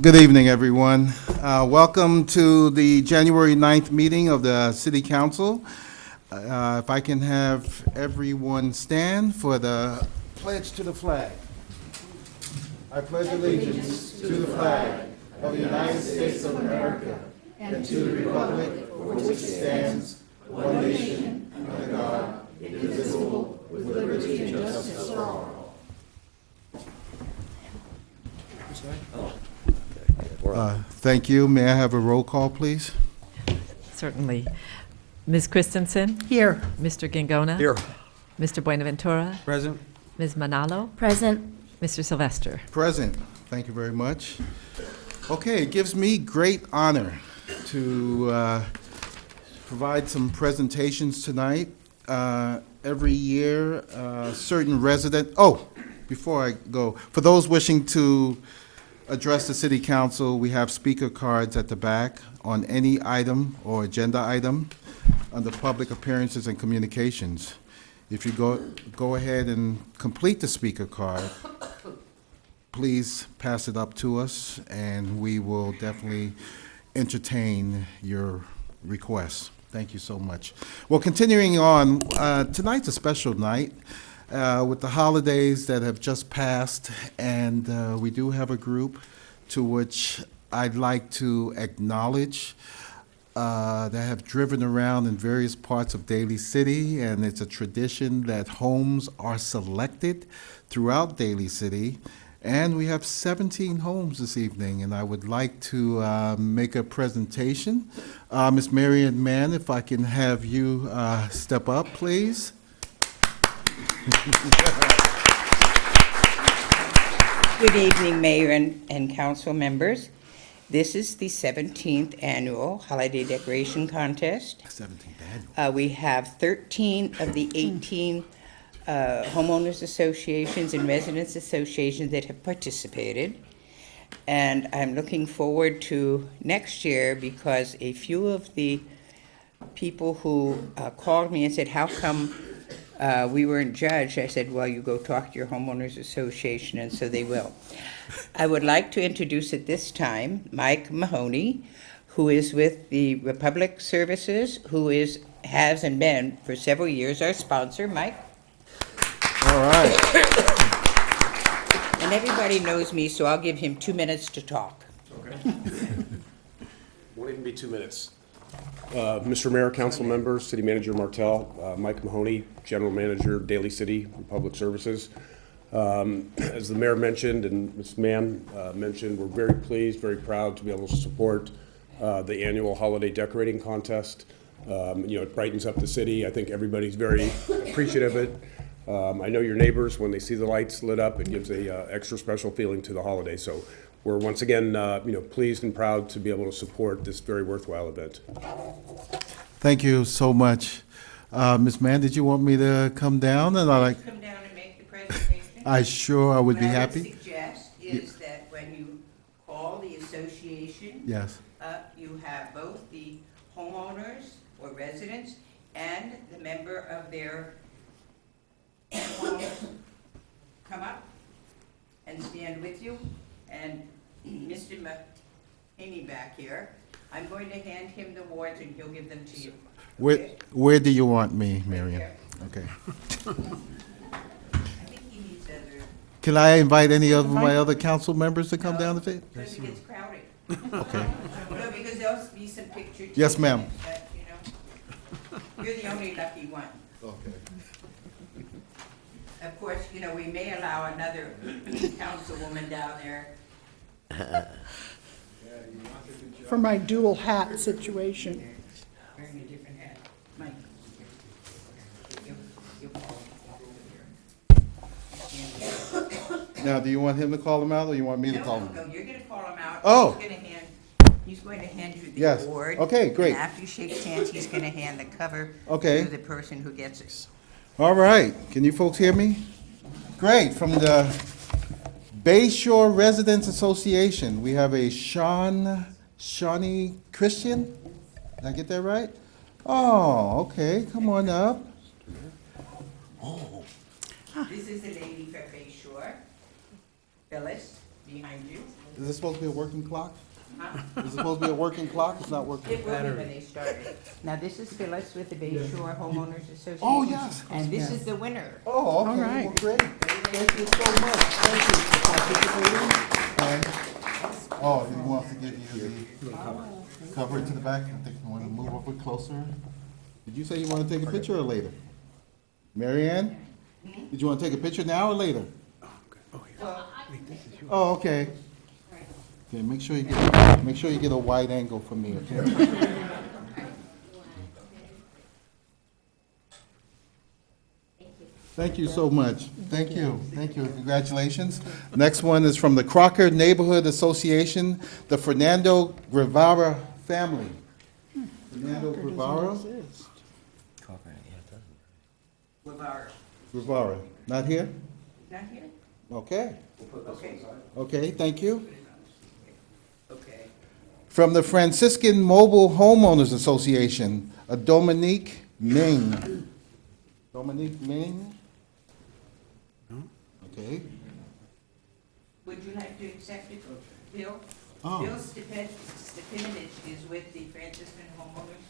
Good evening, everyone. Welcome to the January 9th meeting of the City Council. If I can have everyone stand for the pledge to the flag. I pledge allegiance to the flag of the United States of America and to the republic for which it stands, one nation, under God, indivisible, with liberty and justice for all. Thank you. May I have a roll call, please? Certainly. Ms. Christensen? Here. Mr. Gingona? Here. Mr. Buenaventura? Present. Ms. Manalo? Present. Mr. Sylvester? Present. Thank you very much. Okay, it gives me great honor to provide some presentations tonight. Every year, certain resident, before I go, for those wishing to address the City Council, we have speaker cards at the back on any item or agenda item under public appearances and communications. If you go ahead and complete the speaker card, please pass it up to us, and we will definitely entertain your requests. Thank you so much. Well, continuing on, tonight's a special night with the holidays that have just passed, and we do have a group to which I'd like to acknowledge that have driven around in various parts of Daly City, and it's a tradition that homes are selected throughout Daly City. And we have 17 homes this evening, and I would like to make a presentation. Ms. Marion Mann, if I can have you step up, please. Good evening, Mayor and council members. This is the 17th Annual Holiday Decoration Contest. 17th annual. We have 13 of the 18 homeowners associations and residents associations that have participated. And I'm looking forward to next year because a few of the people who called me and said, how come we weren't judged? I said, well, you go talk to your homeowners association, and so they will. I would like to introduce at this time Mike Mahoney, who is with the Republic Services, who has and been for several years our sponsor. Mike? All right. And everybody knows me, so I'll give him 2 minutes to talk. Okay. Won't even be 2 minutes. Mr. Mayor, council members, City Manager Martell, Mike Mahoney, General Manager, Daly City Public Services. As the mayor mentioned and Ms. Mann mentioned, we're very pleased, very proud to be able to support the annual holiday decorating contest. It brightens up the city. I think everybody's very appreciative of it. I know your neighbors, when they see the lights lit up, it gives a extra special feeling to the holiday. So we're once again, pleased and proud to be able to support this very worthwhile event. Thank you so much. Ms. Mann, did you want me to come down? And Come down and make the presentation. I would be happy. What I would suggest is that when you call the association Yes. up, you have both the homeowners or residents and the member of their homes come up and stand with you. And Mr. Mahoney back here, I'm going to hand him the awards and he'll give them to you. Okay? Where do you want me, Marion? Right Okay. I think he needs other, Can I invite any of my other council members to come down if it? because it gets crowded. Okay. No, because there'll be some pictures. Yes, ma'am. But, you're the only lucky one. Okay. Of course, we may allow another councilwoman down there. For my dual hat situation. Wearing a different hat. Mike. You'll follow. Now, do you want him to call them out, or you want me to call them? No, you're gonna call him out. Oh. He's going to hand you the Yes. award. Okay, great. And after you shake hands, he's gonna hand the cover Okay. to the person who gets it. All right. Can you folks hear me? Great. From the Bayshore Residents Association, we have a Shawnee Christian. Did I get that right? Oh, okay. Come on up. This is the lady for Bay Phyllis, behind you. Is this supposed to be a working clock? Huh? Is it supposed to be a working clock? It's not working. It will be when they started. Now, this is Phyllis with the Bay Shore Homeowners Association. Oh, yes. And this is the winner. Oh, okay, All right. well, great. Thank you so much. Thank you for participating. And, oh, he wants to give you the cover it to the back. I think you want to move over closer. Did you say you want to take a picture or later? Mary Ann? Did you want to take a picture now or later? Oh, okay. Okay, make sure you get a wide angle for me, okay? Thank you so much. Thank you. Congratulations. Next one is from the Crocker Neighborhood Association, the Fernando Guevara family. Fernando Guevara? Guevara, not here? Not here? Okay. Okay, Okay, thank you. okay. From the Franciscan Mobile Homeowners Association, a Dominique Ming. Dominique Ming? Okay. Would you like to accept it, Bill? Oh. Bill Stepanovich is with the Franciscan Homeowners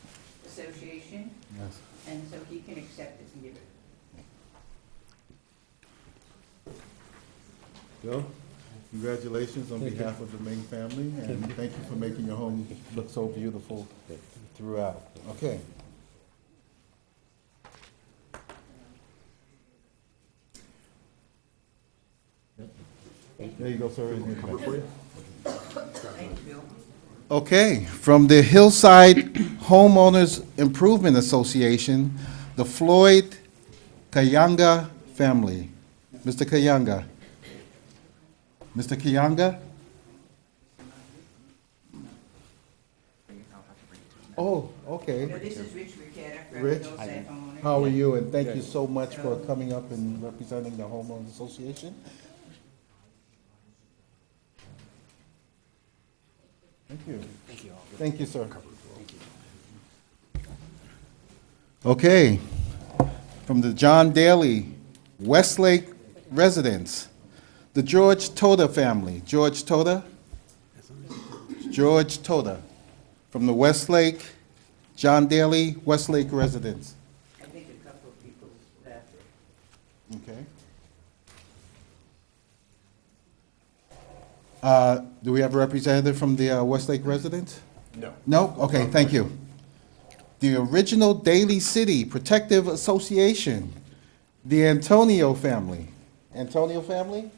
Association, Yes. and so he can accept it and give it. Bill, congratulations on behalf of the Ming family, and thank you for making your home look so beautiful throughout. Okay. There you go, sir. Thank you, Bill. Okay, from the Hillside Homeowners Improvement Association, the Floyd Kayanga family. Mr. Kayanga. Mr. Kayanga? Oh, okay. No, this is Rich Riquetta from Rich, Hillside Homeowners. how are you? And thank you so much for coming up and representing the Homeowners Association. Thank you. Thank you, sir. Okay, from the John Daly Westlake residents, the George Toda family. George Toda? George Toda, from the Westlake, John Daly, Westlake residents. I think a couple of people left. Okay. Do we have a representative from the Westlake residents? No. No? Okay, thank you. The original Daly City Protective Association, the Antonio family. Antonio family?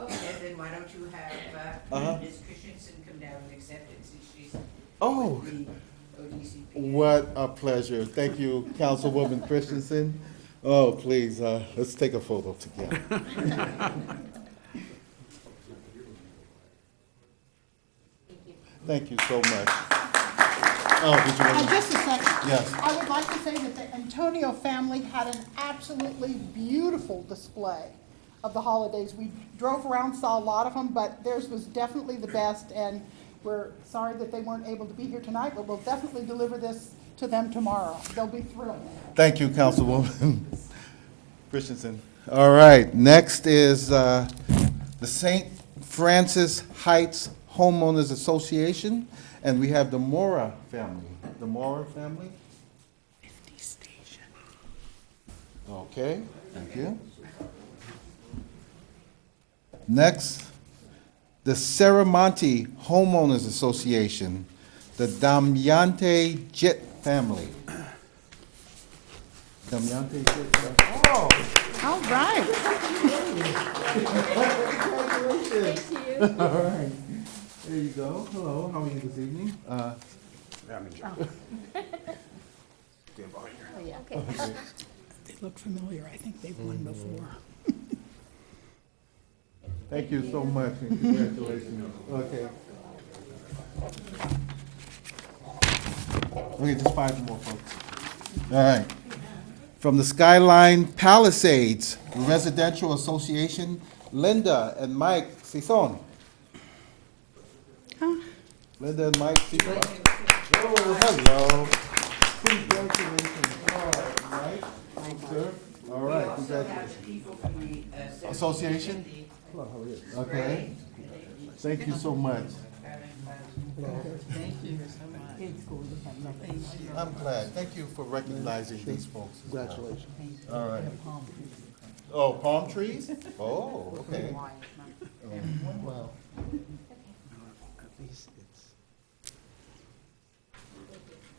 Okay, then why don't you have Uh-huh. Ms. Christensen come down and accept it since she's Oh, the ODCP. what a pleasure. Thank you, Councilwoman Christensen. Oh, please, let's take a photo together. Thank you so much. Oh, did you want to? Just a second. Yes. I would like to say that the Antonio family had an absolutely beautiful display of the holidays. We drove around, saw a lot of them, but theirs was definitely the best, and we're sorry that they weren't able to be here tonight, but we'll definitely deliver this to them tomorrow. They'll be thrilled. Thank you, Councilwoman Christensen. All right, next is the St. Francis Heights Homeowners Association, and we have the Mora family. The Mora family? Okay, thank you. Next, the Seramonte Homeowners Association, the Damiante Jet family. Damiante Jet family. Oh! All right. Congratulations. All right. There you go. Hello, how are you this evening? Yeah, I'm in charge. Stand by here. They look familiar. I think they've won before. Thank you so much, and congratulations. Okay. Okay, just 5 more, folks. All right. From the Skyline Palisades Residential Association, Linda and Mike Sison. Linda and Mike Sison. Oh, hello. Congratulations. All right, Mike. Sir. All right. Association? Okay. Thank you so much. I'm glad. Thank you for recognizing these folks. Congratulations. All right. Oh, palm trees? Oh, okay. Wow.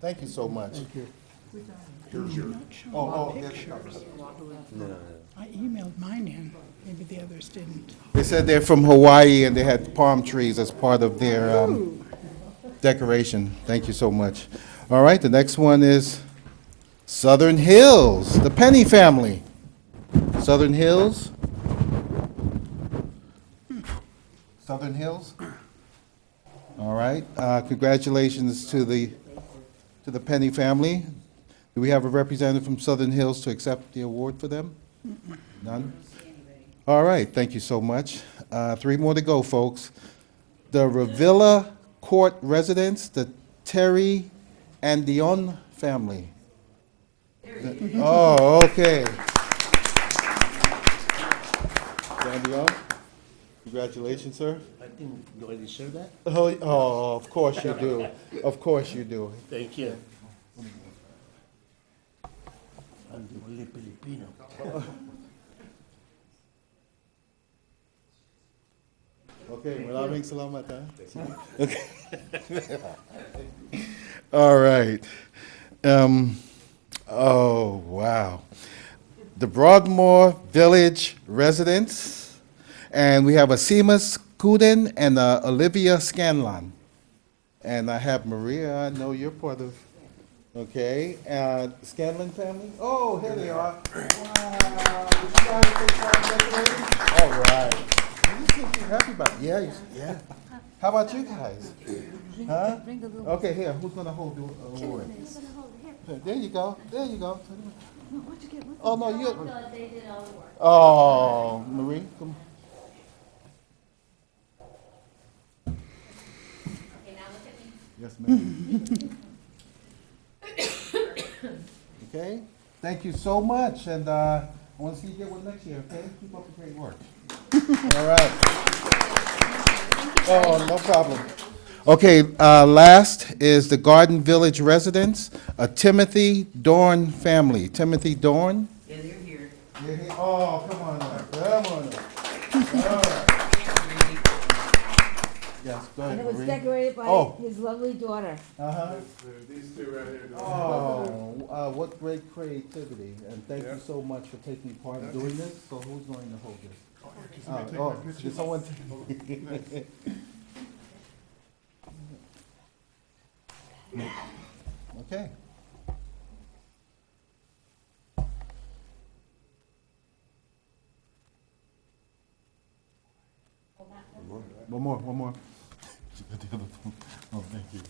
Thank you so much. Thank you. Oh, yes. I emailed mine in, maybe the others didn't. They said they're from Hawaii and they had palm trees as part of their decoration. Thank you so much. All right, the next one is Southern Hills, the Penny family. Southern Hills? Southern Hills? All right, congratulations to the Penny family. Do we have a representative from Southern Hills to accept the award for them? None? All right, thank you so much. 3 more to go, folks. The Revilla Court residents, the Terry and Dion family. Oh, okay. Dan Dion, congratulations, sir. I think, do I deserve that? Oh, of course you do. Of course you do. Thank you. I'm the only Filipino. Okay, maraming salamat, ha? Okay. All right. Oh, wow. The Broadmoor Village residents, and we have Asima Kuden and Olivia Scanlon. And I have Maria, I know you're part of, okay, Scanlon family? Oh, here they are. Wow. Did you guys take part in decorating? All right. You seem to be happy about it. Yeah, yeah. How about you guys? Huh? Okay, here, who's gonna hold the award? There you go, there you go. Oh, no, you. Oh, Marie, come. Yes, ma'am. Okay, thank you so much, and I want to see you get one next year, okay? Keep up the great work. All right. Oh, no problem. Okay, last is the Garden Village residents, a Timothy Dorn family. Timothy Dorn? Yeah, they're here. Oh, come on now, come on now. All right. Yes, go ahead, And it was Marie. decorated by Oh. his lovely daughter. Uh-huh. These two right here. Oh, what great creativity, and thank you so much for taking part in doing this. So who's going to hold this? Oh, did someone? Okay. One more, one more. Oh, thank you.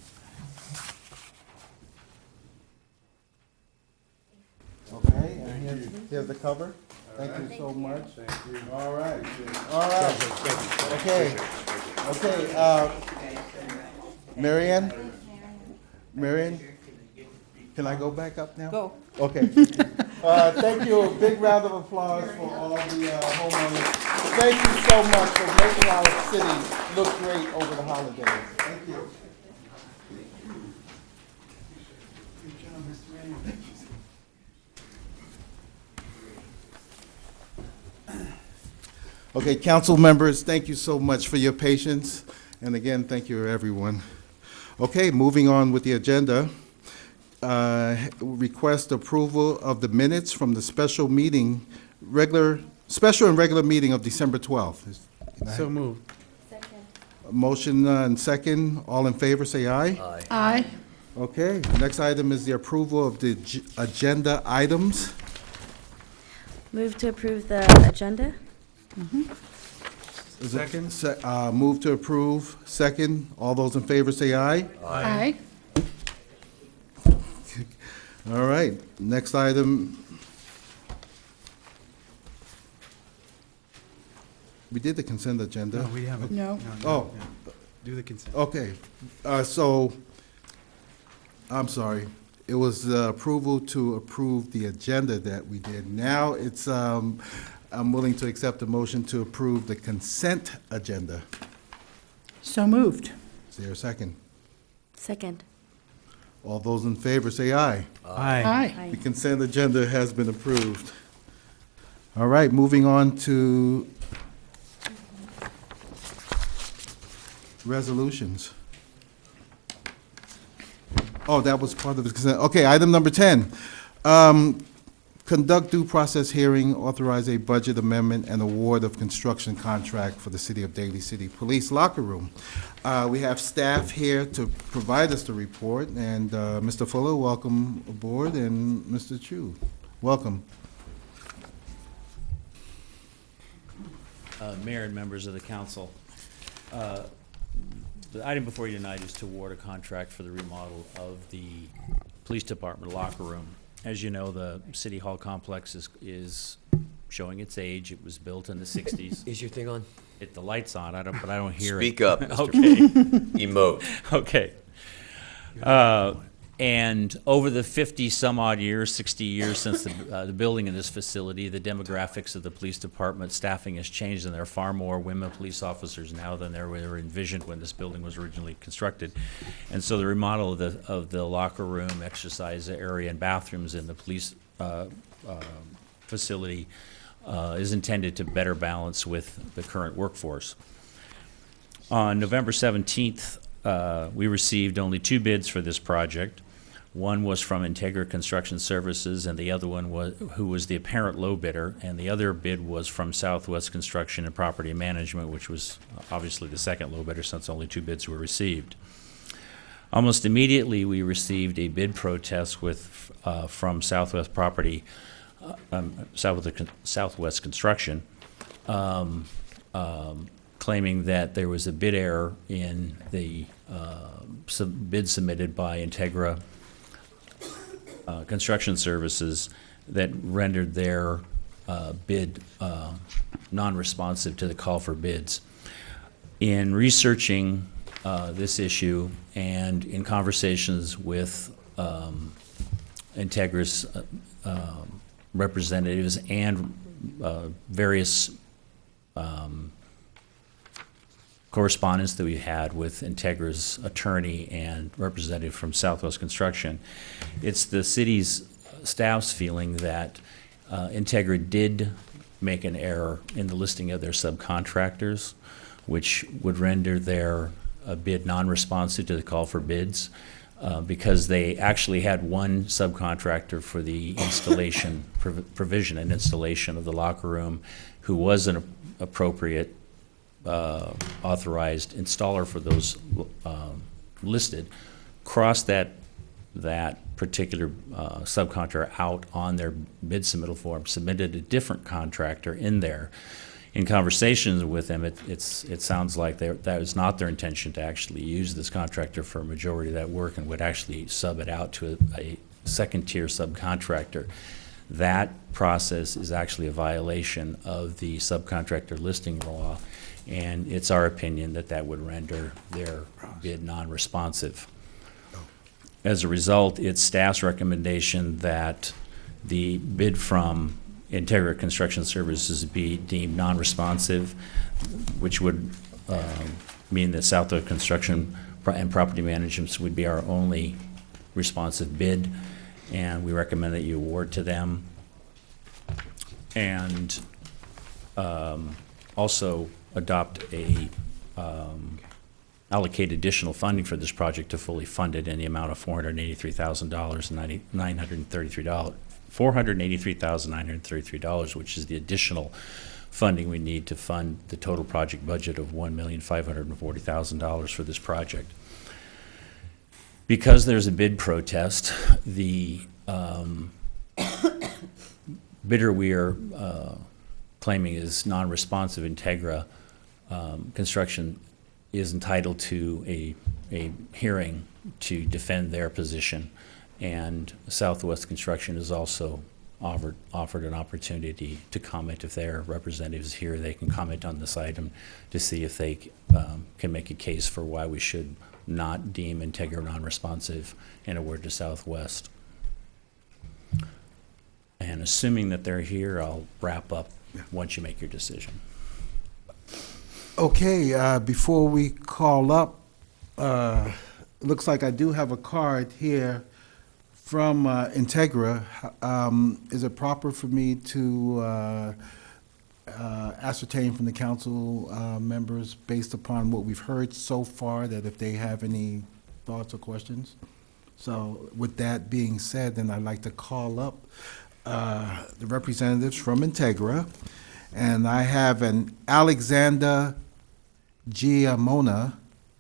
Okay, and here's the cover. Thank you so much. Thank you. All right, all right. Okay, okay, Marianne? Marianne, can I go back up now? Go. Okay. Thank you, a big round of applause for all the homeowners. Thank you so much for making our city look great over the holidays. Thank you. Okay, council members, thank you so much for your patience. And again, thank you, everyone. Okay, moving on with the agenda. Request approval of the minutes from the special and regular meeting of December 12th. So moved. Motion and second. All in favor, say aye. Aye. Okay, next item is the approval of the agenda items. Move to approve the agenda? Second. Move to approve, second. All those in favor, say aye. Aye. All right, next item. We did the consent agenda. No, we haven't. No. Oh, Do the consent. okay. So, I'm sorry. it was the approval to approve the agenda that we did. Now it's, I'm willing to accept a motion to approve the consent agenda. So moved. Is there a second? Second. All those in favor say aye. Aye. The consent agenda has been approved. All right, moving on to resolutions. Oh, that was part of the consent. Okay, item number 10. Conduct due process hearing, authorize a budget amendment and award of construction contract for the City of Daly City Police Locker Room. We have staff here to provide us the report, and Mr. Fuller, welcome aboard, and Mr. Chu, welcome. Mayor and members of the council, the item before you tonight is to award a contract for the remodel of the police department locker room. As you know, the City Hall complex is showing its age. It was built in the 60s. Is your thing on? The light's on, but I don't hear Speak it. up, Mr. Okay. Emote. Okay. And over the 50-some-odd years, 60 years since the building in this facility, the demographics of the police department staffing has changed, and there are far more women police officers now than there were envisioned when this building was originally constructed. And so the remodel of the locker room, exercise area, and bathrooms in the police facility is intended to better balance with the current workforce. On November 17th, we received only 2 bids for this project. One was from Integra Construction Services, and the other one was, who was the apparent low bidder, and the other bid was from Southwest Construction and Property Management, which was obviously the second low bidder since only 2 bids were received. Almost immediately, we received a bid protest from Southwest Southwest Construction, claiming that there was a bid error in the bid submitted by Integra Construction Services that rendered their bid non-responsive to the call for bids. In researching this issue and in conversations with Integra's representatives and various correspondence that we had with Integra's attorney and representative from Southwest Construction, it's the city's staff's feeling that Integra did make an error in the listing of their subcontractors, which would render their bid non-responsive to the call for bids, because they actually had one subcontractor for the installation, provision and installation of the locker room, who was an appropriate authorized installer for those listed, crossed that particular subcontractor out on their bid submittal form, submitted a different contractor in there. In conversations with them, it sounds like that was not their intention to actually use this contractor for a majority of that work, and would actually sub it out to a second-tier subcontractor. That process is actually a violation of the subcontractor listing law, and it's our opinion that that would render their bid non-responsive. As a result, it's staff's recommendation that the bid from Integra Construction Services be deemed non-responsive, which would mean that Southwest Construction and Property Management would be our only responsive bid, and we recommend that you award to them. And also adopt allocate additional funding for this project to fully fund it in the amount of $483,933, which is the additional funding we need to fund the total project budget of $1,540,000 for this project. Because there's a bid protest, the bidder we are claiming is non-responsive, Integra Construction, is entitled to a hearing to defend their position, and Southwest Construction is also offered an opportunity to comment. If their representatives here, they can comment on this item to see if they can make a case for why we should not deem Integra non-responsive and award to Southwest. And assuming that they're here, I'll wrap up once you make your decision. Okay, before we call up, looks like I do have a card here from Integra. Is it proper for me to ascertain from the council members, based upon what we've heard so far, that if they have any thoughts or questions? So with that being said, then I'd like to call up the representatives from Integra. And I have an Alexander Giamona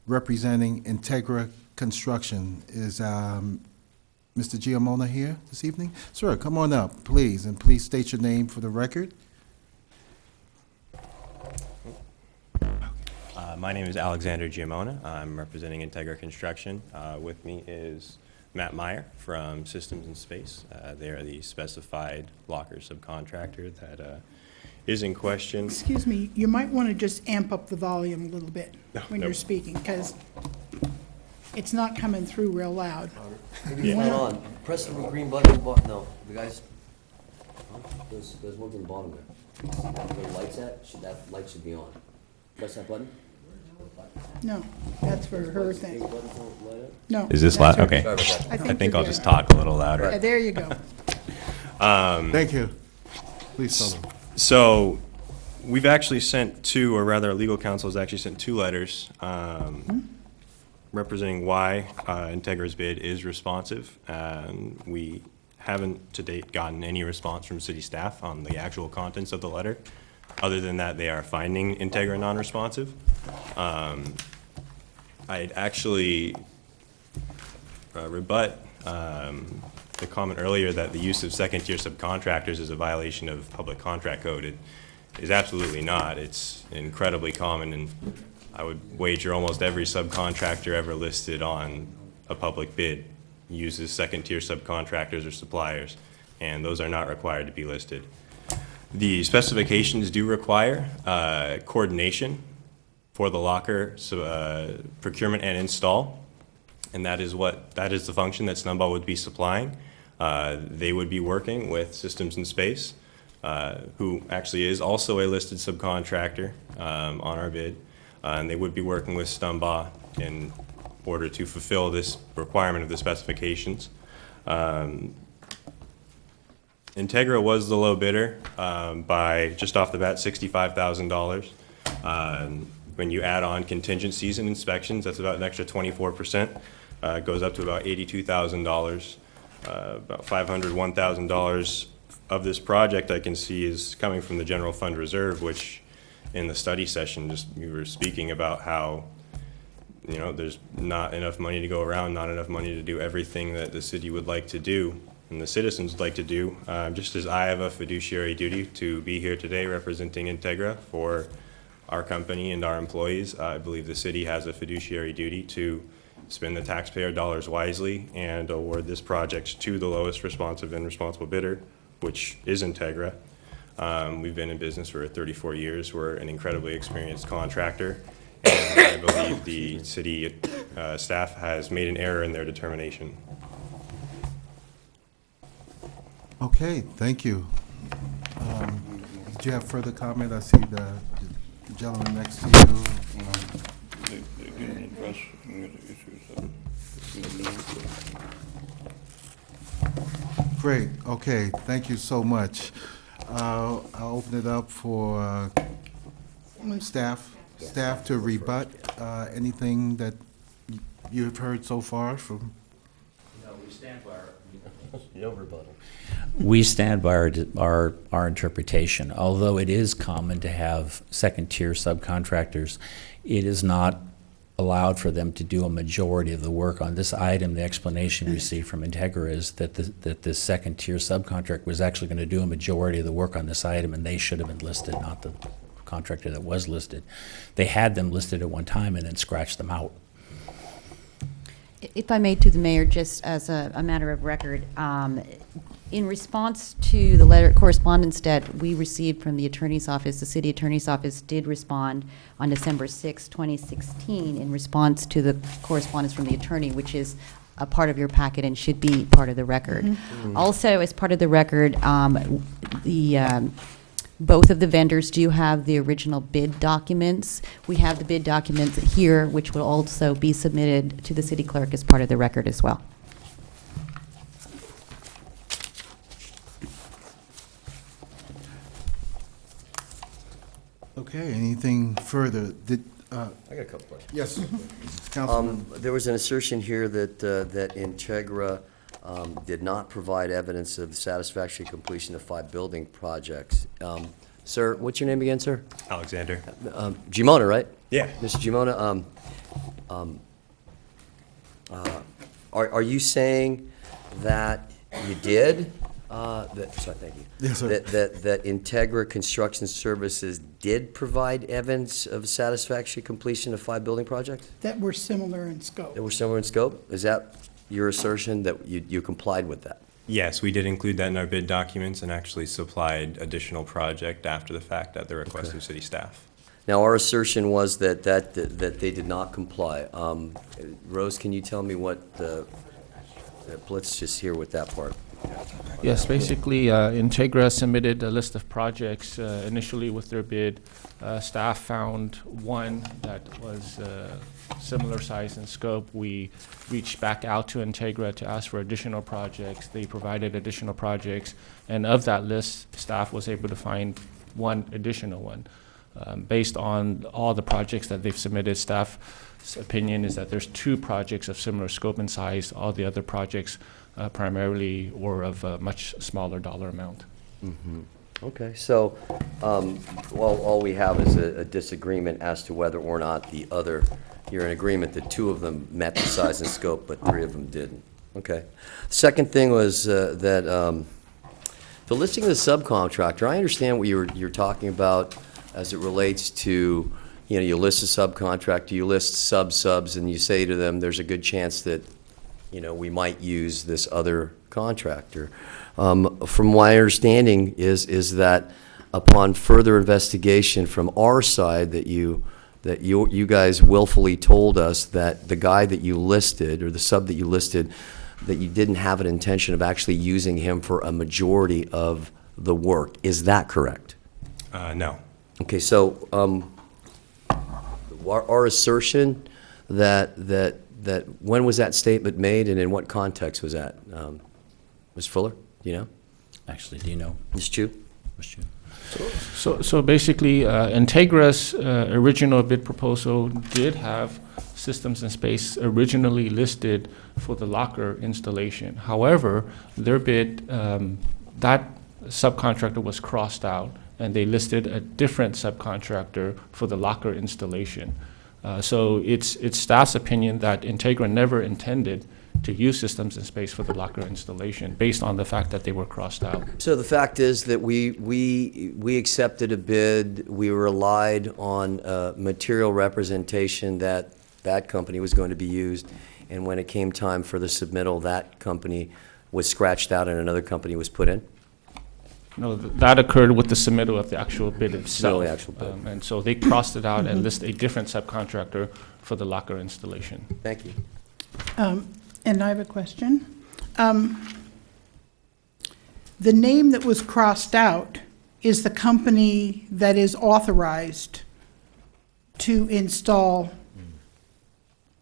representing Integra Construction. Is Mr. Giamona here this evening? Sir, come on up, please, and please state your name for the record. My name is Alexander Giamona. I'm representing Integra Construction. With me is Matt Meyer from Systems in Space. They are the specified locker subcontractor that is in question. Excuse me, you might want to just amp up the volume a little bit when no. you're speaking, because it's not coming through real loud. Maybe it's not on. Press the green button, no, the guys, there's one on the bottom there. See where the light's at? That light should be on. Press that button. No, that's for her thing. No. Is this that's loud? her. Okay. Sorry about that. I think you're I'll good. just talk a little louder. There you go. Thank you. Please tell them. So we've actually sent two, or rather our legal counsel has actually sent two letters representing why Integra's bid is responsive. We haven't to date gotten any response from city staff on the actual contents of the letter. Other than that, they are finding Integra non-responsive. I'd actually rebut the comment earlier that the use of second-tier subcontractors is a violation of public contract code. It is absolutely not. It's incredibly common, and I would wager almost every subcontractor ever listed on a public bid uses second-tier subcontractors or suppliers, and those are not required to be listed. The specifications do require coordination for the locker procurement and install, and that is the function that Snowball would be supplying. They would be working with Systems in Space, who actually is also a listed subcontractor on our bid, and they would be working with Stumbaugh in order to fulfill this requirement of the specifications. Integra was the low bidder by just off the bat $65,000. When you add on contingencies and inspections, that's about an extra 24%. It goes up to about $82,000. About $501,000 of this project I can see is coming from the general fund reserve, which in the study session just we were speaking about how there's not enough money to go around, not enough money to do everything that the city would like to do and the citizens would like to do. Just as I have a fiduciary duty to be here today representing Integra for our company and our employees, I believe the city has a fiduciary duty to spend the taxpayer dollars wisely and award this project to the lowest responsive and responsible bidder, which is Integra. We've been in business for 34 years. We're an incredibly experienced contractor, and I believe the city staff has made an error in their determination. Okay, thank you. Did you have further comment? I see the gentleman next to you. Great, okay, thank you so much. I'll open it up for staff to rebut anything that you've heard so far from. No, we stand by No rebuttal. We stand by our interpretation. Although it is common to have second-tier subcontractors, it is not allowed for them to do a majority of the work on this item. The explanation we received from Integra is that the second-tier subcontract was actually going to do a majority of the work on this item, and they should have been listed, not the contractor that was listed. They had them listed at one time and then scratched them out. If I may, to the mayor, just as a matter of record, in response to the letter correspondence that we received from the attorney's office, the city attorney's office did respond on December 6, 2016, in response to the correspondence from the attorney, which is a part of your packet and should be part of the record. Also, as part of the record, both of the vendors do have the original bid documents. We have the bid documents here, which will also be submitted to the city clerk as part of the record as well. Okay, anything further? I got a couple questions. Yes, Councilman. There was an assertion here that Integra did not provide evidence of satisfactory completion of 5 building projects. Sir, what's your name again, sir? Alexander? Gimona, right? Yeah. Mr. Gimona, are you saying that you did? Sorry, thank you. Yes, sir. That Integra Construction Services did provide evidence of satisfactory completion of 5 building projects That were similar in scope. that were similar in scope? Is that your assertion that you complied with that? Yes, we did include that in our bid documents and actually supplied additional project after the fact at the request of city staff. Now, our assertion was that they did not comply. Rose, can you tell me what let's just hear what that part. Yes, basically, Integra submitted a list of projects initially with their bid. Staff found one that was similar size and scope. We reached back out to Integra to ask for additional projects. They provided additional projects, and of that list, staff was able to find one additional one. Based on all the projects that they've submitted, staff's opinion is that there's 2 projects of similar scope and size. All the other projects primarily were of a much smaller dollar amount. Mm-hmm. Okay, so, all we have is a disagreement as to whether or not you're in agreement that 2 of them met the size and scope, but 3 of them didn't. Okay. Second thing was that the listing of the subcontractor, I understand what you're talking about as it relates to, you list a subcontractor, you list subs, and you say to them, there's a good chance that, we might use this other contractor. From my understanding is that upon further investigation from our side, that you guys willfully told us that the guy that you listed, or the sub that you listed, that you didn't have an intention of actually using him for a majority of the work. Is that correct? No. Okay, so our assertion that when was that statement made, and in what context was that? Ms. Fuller, do you know? Actually, do you know? Ms. Chu? Ms. Chu? So basically, Integra's original bid proposal did have Systems and Space originally listed for the locker installation. However, their bid, that subcontractor was crossed out, and they listed a different subcontractor for the locker installation. So it's staff's opinion that Integra never intended to use Systems and Space for the locker installation, based on the fact that they were crossed out. So the fact is that we accepted a bid, we relied on material representation that that company was going to be used, and when it came time for the submittal, that company was scratched out and another company was put in? No, that occurred with the submittal of the actual bid itself. the actual bid. And so they crossed it out and listed a different subcontractor for the locker installation. Thank you. And I have a question. The name that was crossed out is the company that is authorized to install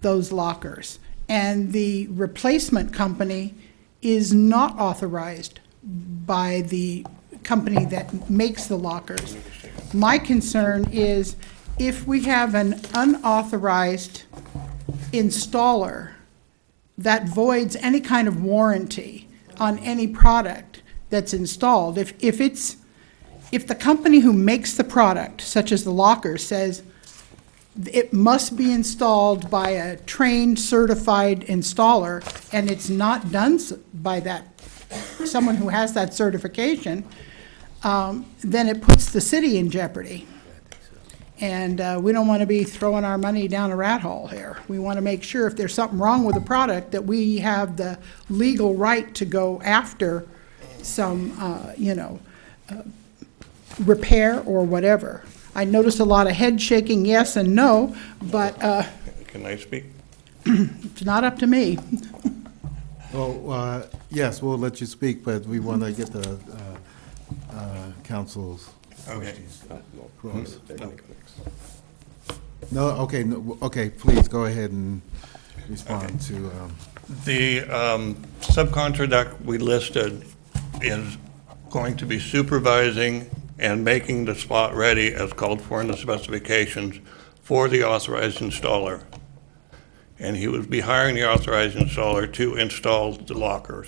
those lockers. And the replacement company is not authorized by the company that makes the lockers. My concern is if we have an unauthorized installer that voids any kind of warranty on any product that's installed, if the company who makes the product, such as the locker, says it must be installed by a trained, certified installer, and it's not done by someone who has that certification, then it puts the city in jeopardy. And we don't want to be throwing our money down a rat hole here. We want to make sure if there's something wrong with the product, that we have the legal right to go after some, repair or whatever. I noticed a lot of head shaking, yes and no, but Can I speak? it's not up to me. Well, yes, we'll let you speak, but we want to get the council's Okay. across. No, okay, no, okay, please go ahead and respond to, The subcontractor we listed is going to be supervising and making the spot ready as called for in the specifications for the authorized installer. And he would be hiring the authorized installer to install the lockers.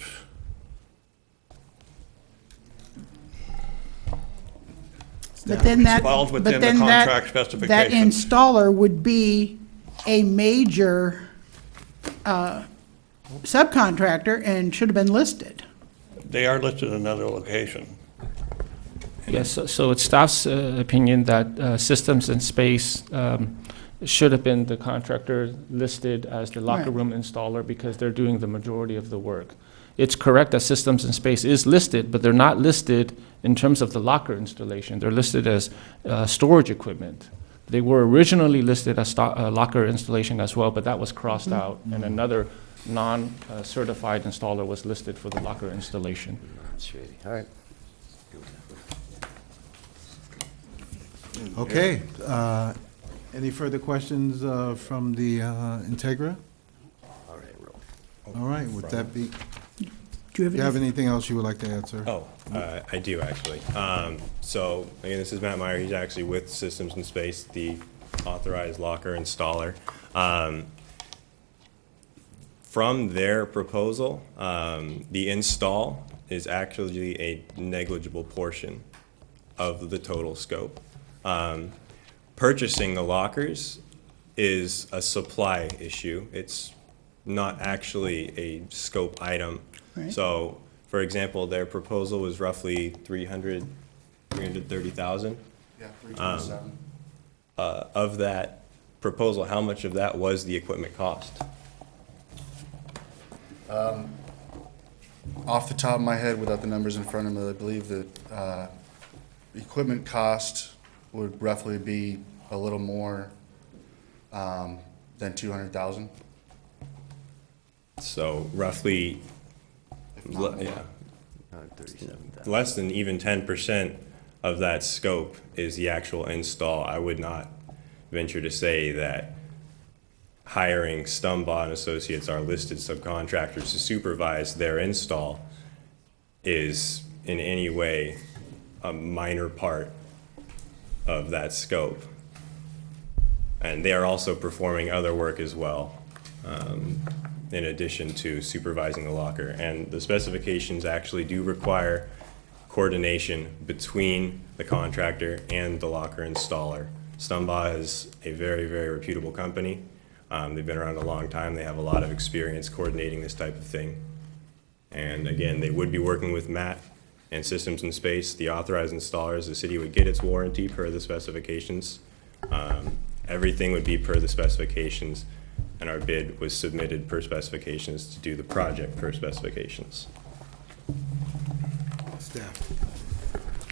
But then that, Falls but within the then that, contract that specifications. installer would be a major subcontractor and should have been listed. They are listed in another location. Yes, so it's staff's opinion that Systems and Space should have been the contractor listed as the locker Right. room installer because they're doing the majority of the work. It's correct that Systems and Space is listed, but they're not listed in terms of the locker installation. They're listed as storage equipment. They were originally listed as locker installation as well, but that was crossed out, and another non-certified installer was listed for the locker installation. That's shady. All right. okay. Any further questions from the Integra? All right, Will. All right, would that be, Do you do you have have any? anything else you would like to add, sir? Oh, I do actually. So, again, this is Matt Meyer. He's actually with Systems in Space, the authorized locker installer. From their proposal, the install is actually a negligible portion of the total scope. Purchasing the lockers is a supply issue. It's not actually a scope item. Right. So, for example, their proposal was roughly 330,000. Yeah, 327. Of that proposal, how much of that was the equipment cost? Off the top of my head, without the numbers in front of me, I believe that equipment cost would roughly be a little more than 200,000. So roughly, not more. yeah, 37,000. less than even 10% of that scope is the actual install. I would not venture to say that hiring Stumbaugh and Associates, our listed subcontractors, to supervise their install is in any way a minor part of that scope. And they are also performing other work as well, in addition to supervising the locker. And the specifications actually do require coordination between the contractor and the locker installer. Stumbaugh is a very, very reputable company. They've been around a long time. They have a lot of experience coordinating this type of thing. And again, they would be working with Matt and Systems in Space, the authorized installers. The city would get its warranty per the specifications. Everything would be per the specifications, and our bid was submitted per specifications to do the project per specifications. Staff.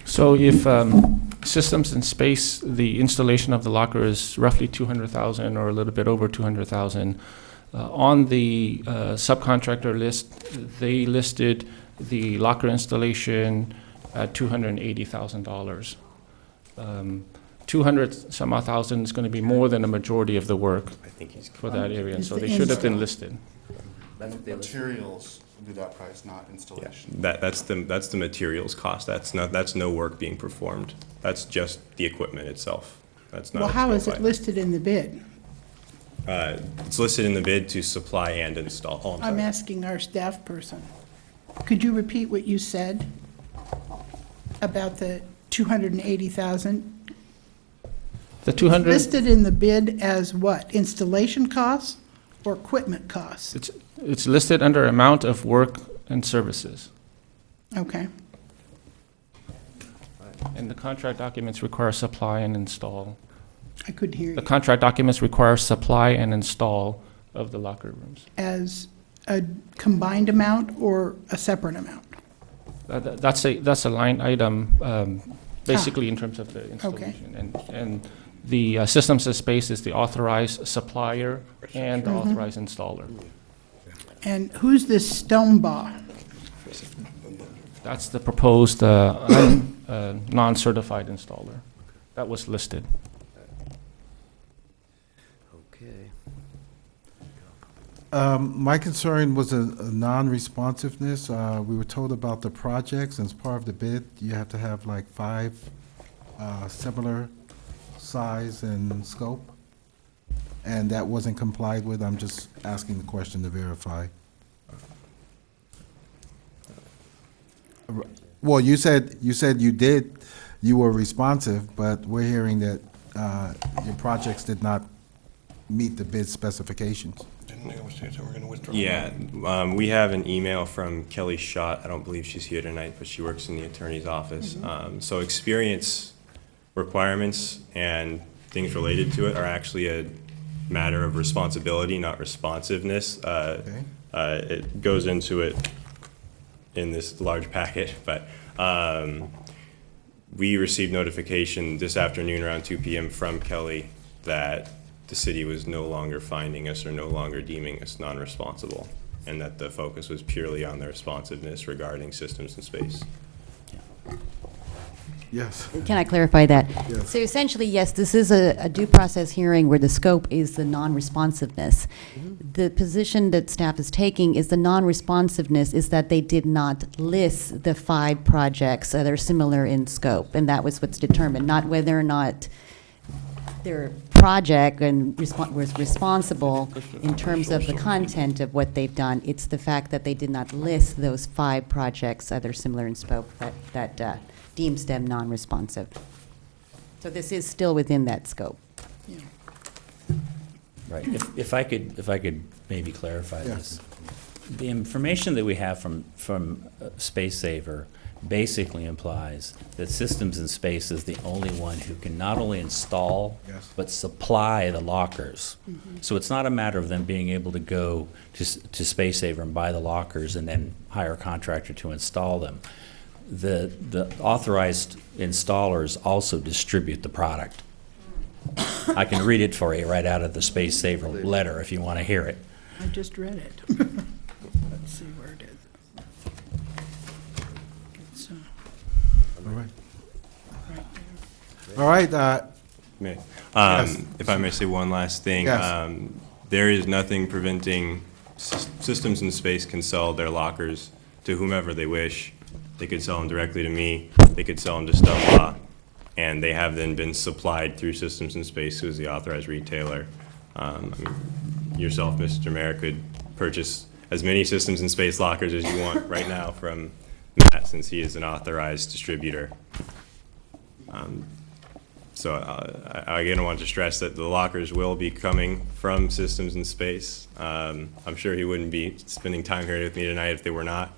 So if Systems in Space, the installation of the locker is roughly 200,000 or a little bit over 200,000. On the subcontractor list, they listed the locker installation at $280,000. 200 some odd thousand is going to be more than a majority of the work I think he's for that area, and Is so the they should have been install. listed. That's what they listed. Materials do that price, not installation. that's the materials cost. That's no work being performed. That's just the equipment itself. That's not. Well, a how is scope it item. listed in the bid? It's listed in the bid to supply and install. Oh, I'm sorry. asking our staff person. Could you repeat what you said about the 280,000? The 200, Listed in the bid as what? Installation costs or equipment costs? it's listed under amount of work and services. Okay. And the contract documents require supply and install. I couldn't hear The you. contract documents require supply and install of the locker rooms. As a combined amount or a separate amount? That's a line item, basically in terms of the installation. And the Systems of Space is the authorized supplier and the authorized installer. And who's this Stonebah? That's the proposed non-certified installer that was listed. Okay. My concern was a non-responsiveness. We were told about the projects, and as part of the bid, you have to have like 5 similar size and scope, and that wasn't complied with. I'm just asking the question to verify. Well, you said you were responsive, but we're hearing that your projects did not meet the bid specifications. Didn't they always say they were going to withdraw? Yeah, we have an email from Kelly Schott. I don't believe she's here tonight, but she works in the attorney's office. So experience requirements and things related to it are actually a matter of responsibility, not responsiveness. It goes into it in this large packet, but we received notification this afternoon around 2 p.m. from Kelly that the city was no longer finding us or no longer deeming us non-responsible, and that the focus was purely on the responsiveness regarding systems and space. Yes. Can I clarify that? Yes. So essentially, yes, this is a due process hearing where the scope is the non-responsiveness. The position that staff is taking is the non-responsiveness is that they did not list the 5 projects that are similar in scope, and that was what's determined, not whether or not their project and was responsible in terms of the content of what they've done. It's the fact that they did not list those 5 projects that are similar in scope that deems them non-responsive. So this is still within that scope. Right. If I could maybe clarify Yes. this. The information that we have from Space Saver basically implies that Systems in Space is the only one who can not only install, Yes. but supply the lockers. So it's not a matter of them being able to go to Space Saver and buy the lockers and then hire a contractor to install them. The authorized installers also distribute the product. I can read it for you right out of the Space Saver letter if you want to hear it. I just read it. Let's see where it is. It's, All right. right there. All right. May. Yes. If I may say one last thing. Yes. There is nothing preventing Systems in Space can sell their lockers to whomever they wish. They could sell them directly to me. They could sell them to Stumpa. And they have then been supplied through Systems in Space, who is the authorized retailer. Yourself, Mr. Mayor, could purchase as many Systems in Space lockers as you want right now from Matt, since he is an authorized distributor. So I again want to stress that the lockers will be coming from Systems in Space. I'm sure he wouldn't be spending time here with me tonight if they were not.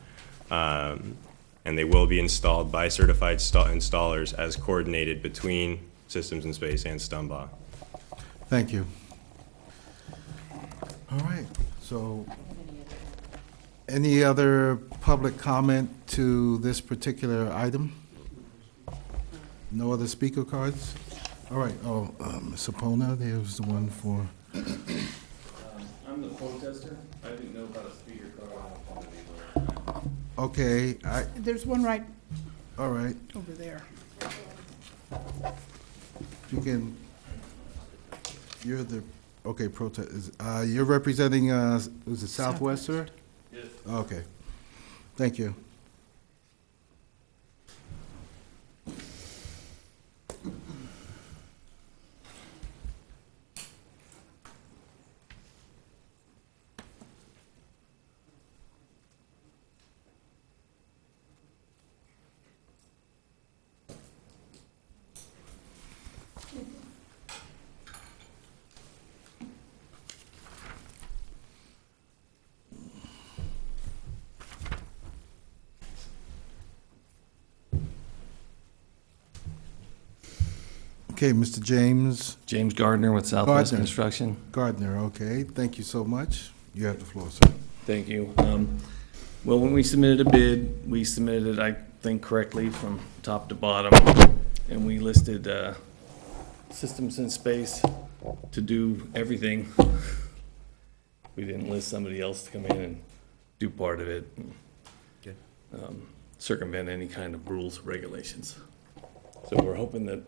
And they will be installed by certified installers as coordinated between Systems in Space and Stumba. Thank you. All right. So, any other public comment to this particular item? No other speaker cards? All right. Oh, Ms. Sapona, there's the one for. I'm the protester. I didn't know about a speaker card. Okay. There's one right All right. over there. You can. You're the. Okay. Protest. You're representing. Was it Southwest, sir? Yes. Okay. Thank you. Okay, Mr. James James Gardner with Southwest Gardner. Construction. Gardner, okay. Thank you so much. You have the floor, sir. Thank you. Well, when we submitted a bid, we submitted it, I think, correctly from top to bottom, and we listed Systems in Space to do everything. we didn't list somebody else to come in and do part of it, and, circumvent any kind of rules, regulations. So we're hoping that,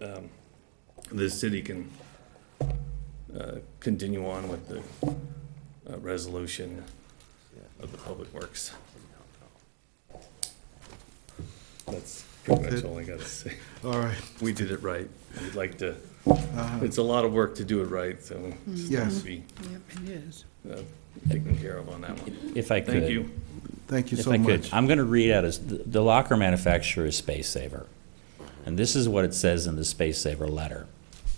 the city can, continue on with the, resolution of the Public Works. That's pretty much all I gotta say. All right. We did it right. We'd like to, it's a lot of work to do it right, so it's Yes. going to be Yep, it is. taken care of on that one. If I could. Thank you. Thank you If so I could, much. I'm going to read out, the locker manufacturer is Space Saver. And this is what it says in the Space Saver letter.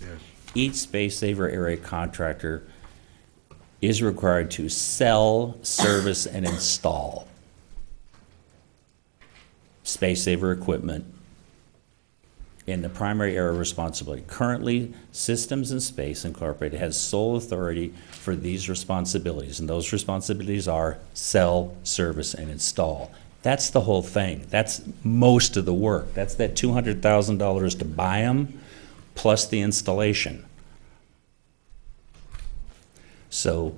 Yes. Each Space Saver area contractor is required to sell, service, and install Space Saver equipment in the primary area of responsibility. Currently, Systems and Space Incorporated has sole authority for these responsibilities, and those responsibilities are sell, service, and install. That's the whole thing. That's most of the work. That's that $200,000 to buy them, plus the installation. So,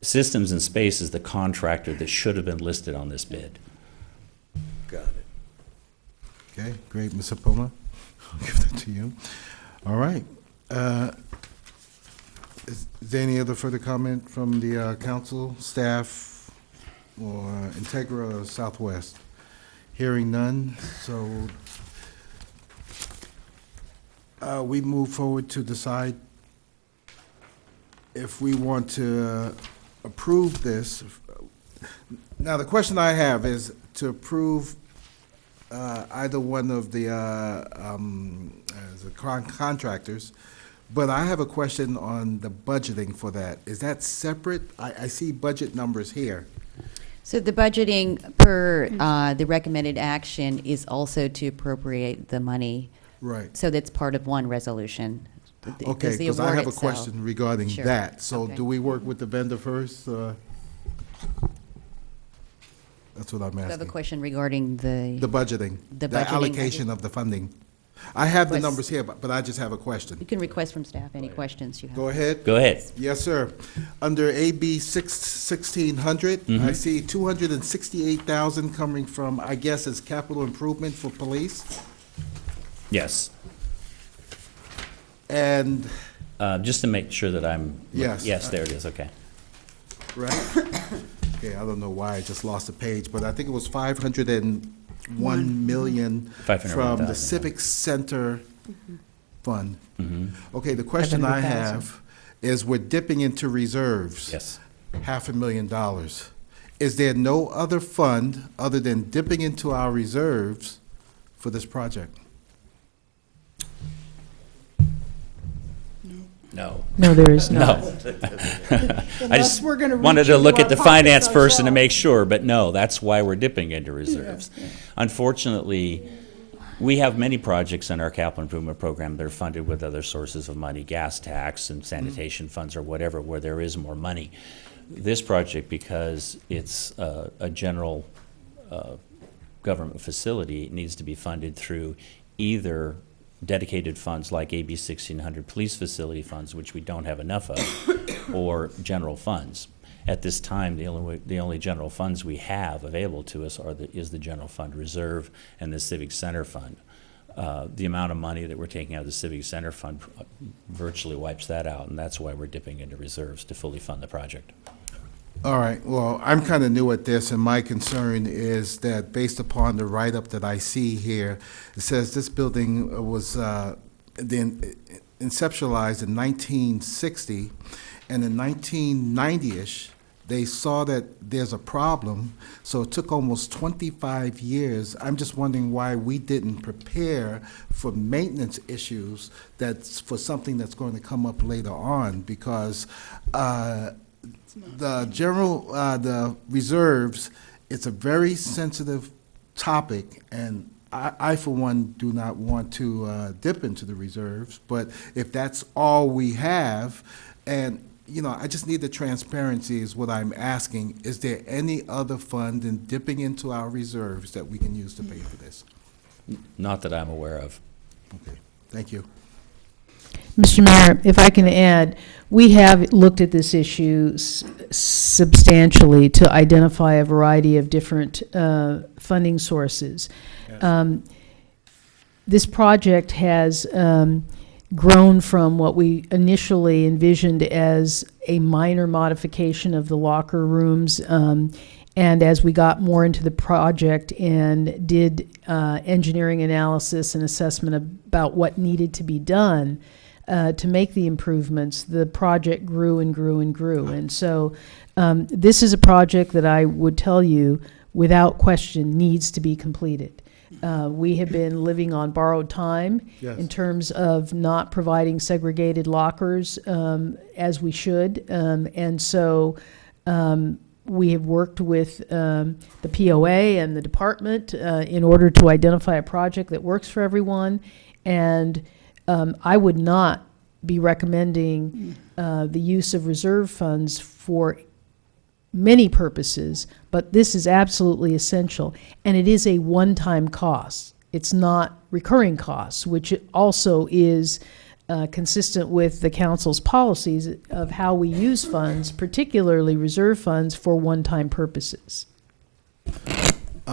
Systems and Space is the contractor that should have been listed on this bid. Got it. Okay, great, Ms. Hipona. I'll give that to you. All right. Is there any other further comment from the council, staff, or Integra or Southwest? Hearing none, so we move forward to decide if we want to approve this. Now, the question I have is to approve either one of the contractors, but I have a question on the budgeting for that. Is that separate? I see budget numbers here. So the budgeting per the recommended action is also to appropriate the money. Right. So that's part of one resolution. Okay, the because I award have a itself. question regarding Sure. that. So Okay. do we work with the vendor first? That's what I'm I have a asking. question regarding the. The budgeting, The the budgeting. allocation of the funding. I have the Request- numbers here, but I just have a question. You can request from staff any questions you have. Go ahead. Go ahead. Yes, sir. Under AB 1600, I see 268,000 coming from, I guess, it's capital improvement for police. Yes. And, Just to make sure that I'm. Yes. Yes, there it is, okay. right? Okay, I don't know why I just lost a page, but I think it was 501 million from 501,000, the yeah. Civic Center Fund. Mm-hmm. Okay, the question I 500,000. have is we're dipping into reserves. Yes. $500,000. Is there no other fund other than dipping into our reserves for this project? No. No, there is not. No. I Unless just we're gonna wanted reach to into look our at the pockets finance person to ourselves. make sure, but no, that's why we're dipping into reserves. Unfortunately, we have many projects in our capital improvement program that are funded with other sources of money, gas tax and sanitation funds or whatever, where there is more money. This project, because it's a general government facility, needs to be funded through either dedicated funds like AB 1600 police facility funds, which we don't have enough of, or general funds. At this time, the only general funds we have available to us is the general fund reserve and the civic center fund. The amount of money that we're taking out of the civic center fund virtually wipes that out, and that's why we're dipping into reserves to fully fund the project. All right, well, I'm kind of new at this, and my concern is that based upon the write-up that I see here, it says this building was then conceptualized in 1960, and in 1990-ish, they saw that there's a problem, so it took almost 25 years. I'm just wondering why we didn't prepare for maintenance issues that's for something that's going to come up later on, because the reserves, it's a very sensitive topic, and I, for one, do not want to dip into the reserves, but if that's all we have, and, you know, I just need the transparency is what I'm asking. Is there any other fund in dipping into our reserves that we can use to pay for this? Not that I'm aware of. Okay, thank you. Mr. Mayor, if I can add, we have looked at this issue substantially to identify a variety of different funding sources. Yes. This project has grown from what we initially envisioned as a minor modification of the locker rooms. And as we got more into the project and did engineering analysis and assessment about what needed to be done to make the improvements, the project grew and grew and grew. And so this is a project that I would tell you, without question, needs to be completed. We have been living on borrowed time. Yes. In terms of not providing segregated lockers as we should. And so we have worked with the POA and the department in order to identify a project that works for everyone. And I would not be recommending the use of reserve funds for many purposes, but this is absolutely essential. And it is a one-time cost. It's not recurring costs, which also is consistent with the council's policies of how we use funds, particularly reserve funds, for one-time purposes.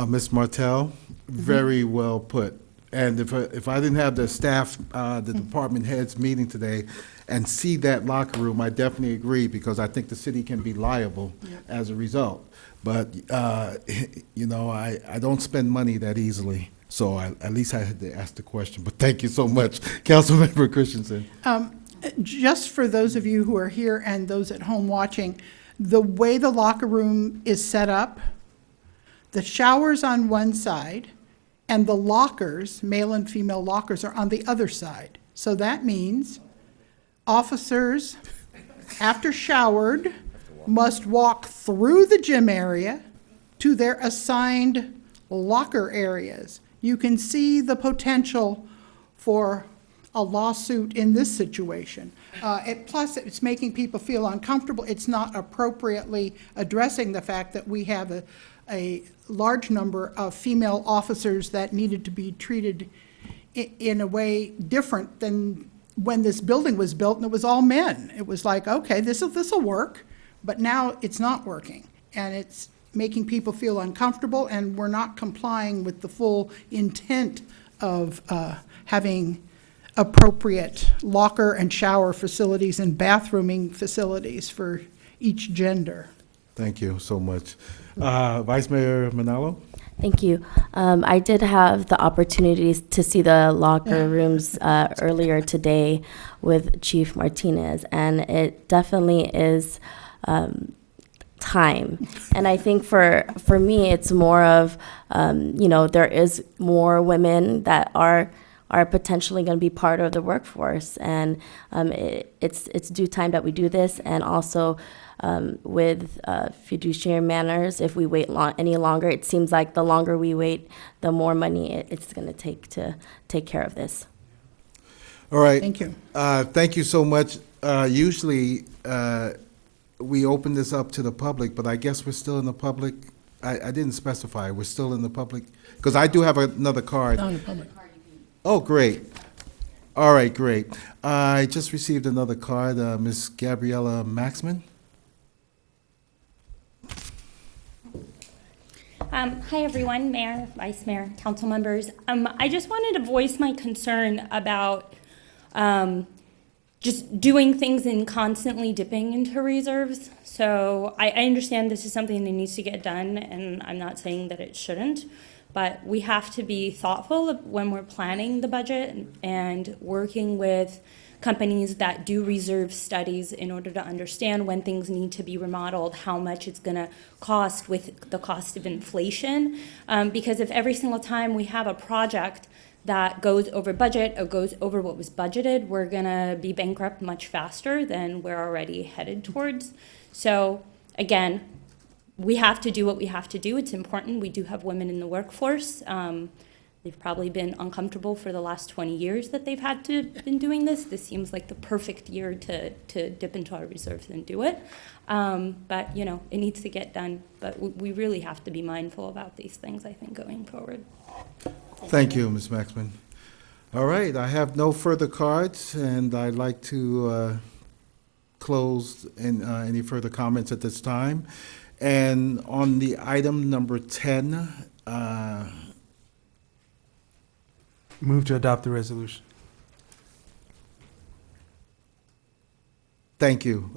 Ms. Martell, very well put. And if I didn't have the staff, the department heads meeting today and see that locker room, I definitely agree, because I think the city can be liable as a result. But, you know, I don't spend money that easily. So at least I had to ask the question. But thank you so much, Councilmember Christensen. Just for those of you who are here and those at home watching, the way the locker room is set up, the shower's on one side, and the lockers, male and female lockers, are on the other side. So that means officers, after showered, must walk through the gym area to their assigned locker areas. You can see the potential for a lawsuit in this situation. Plus, it's making people feel uncomfortable. It's not appropriately addressing the fact that we have a large number of female officers that needed to be treated in a way different than when this building was built and it was all men. It was like, okay, this'll work, but now it's not working. And it's making people feel uncomfortable, and we're not complying with the full intent of having appropriate locker and shower facilities and bathrooming facilities for each gender. Thank you so much. Vice Mayor Manalo? Thank you. I did have the opportunity to see the locker rooms earlier today with Chief Martinez, and it definitely is time. And I think for me, it's more of, you know, there is more women that are potentially going to be part of the workforce, and it's due time that we do this. And also with fiduciary manners, if we wait any longer, it seems like the longer we wait, the more money it's going to take care of this. All right. Thank you. Thank you so much. Usually, we open this up to the public, but I guess we're still in the public. I didn't specify. We're still in the public? Because I do have another card. Not in the public. Oh, great. All right, great. I just received another card, Ms. Gabriella Maxman. Hi, everyone, Mayor, Vice Mayor, council members. I just wanted to voice my concern about just doing things and constantly dipping into reserves. So I understand this is something that needs to get done, and I'm not saying that it shouldn't, but we have to be thoughtful when we're planning the budget and working with companies that do reserve studies in order to understand when things need to be remodeled, how much it's going to cost with the cost of inflation. Because if every single time we have a project that goes over budget or goes over what was budgeted, we're going to be bankrupt much faster than we're already headed towards. So again, we have to do what we have to do. It's important. We do have women in the workforce. They've probably been uncomfortable for the last 20 years that they've had to been doing this. This seems like the perfect year to dip into our reserves and do it. But, you know, it needs to get done. But we really have to be mindful about these things, I think, going forward. Thank you, Ms. Maxman. All right, I have no further cards, and I'd like to close any further comments at this time. And on the item number 10, Move to adopt the resolution. thank you.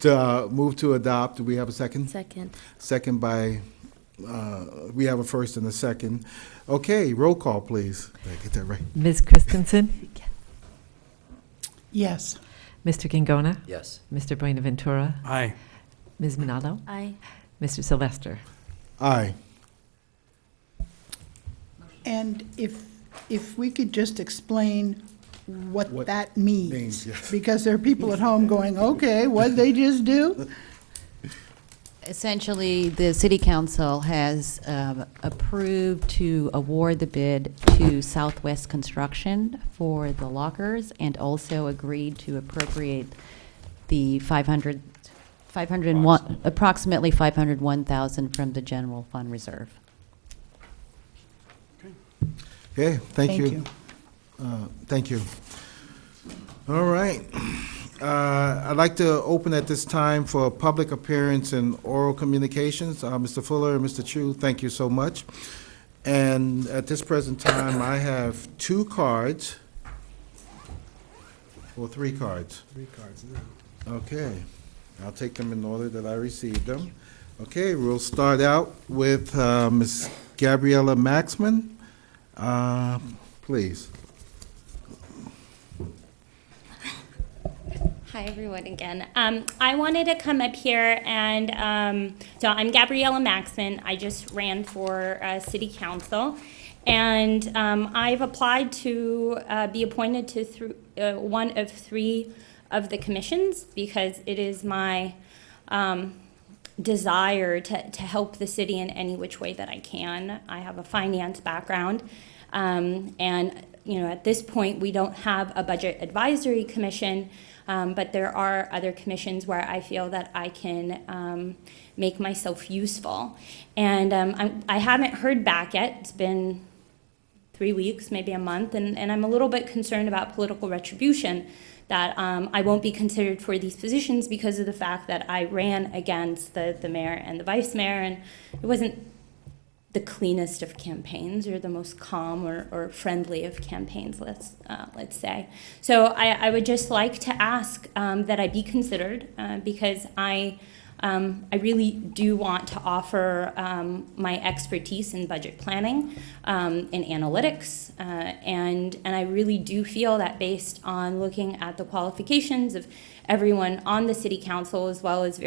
To move to adopt, do we have a second? Second. Second by, we have a first and a second. Okay, roll call, please. Did I get that right? Ms. Christensen? Yes. Mr. Gingona? Yes. Mr. Buenaventura? Aye. Ms. Manalo? Aye. Mr. Sylvester? Aye. And if we could just explain what What that means. means, yes. Because there are people at home going, okay, what'd they just do? Essentially, the city council has approved to award the bid to Southwest Construction for the lockers, and also agreed to appropriate the approximately 501,000 from the general fund reserve. Okay, thank Thank you. you. Thank you. All right. I'd like to open at this time for public appearance and oral communications. Mr. Fuller and Mr. Chu, thank you so much. And at this present time, I have 2 cards, or 3 cards. 3 cards now. Okay, I'll take them in order that I received them. Okay, we'll start out with Ms. Gabriella Maxman. Please. Hi, everyone, again. I wanted to come up here and, so I'm Gabriella Maxman. I just ran for city council. And I've applied to be appointed to one of 3 of the commissions because it is my desire to help the city in any which way that I can. I have a finance background. And, you know, at this point, we don't have a budget advisory commission. But there are other commissions where I feel that I can make myself useful. And I haven't heard back yet. It's been 3 weeks, maybe a month, and I'm a little bit concerned about political retribution, that I won't be considered for these positions because of the fact that I ran against the mayor and the vice mayor, and it wasn't the cleanest of campaigns or the most calm or friendly of campaigns, let's say. So I would just like to ask that I be considered because I really do want to offer my expertise in budget planning, in analytics, and I really do feel that based on looking at the qualifications of everyone on the city council, as well as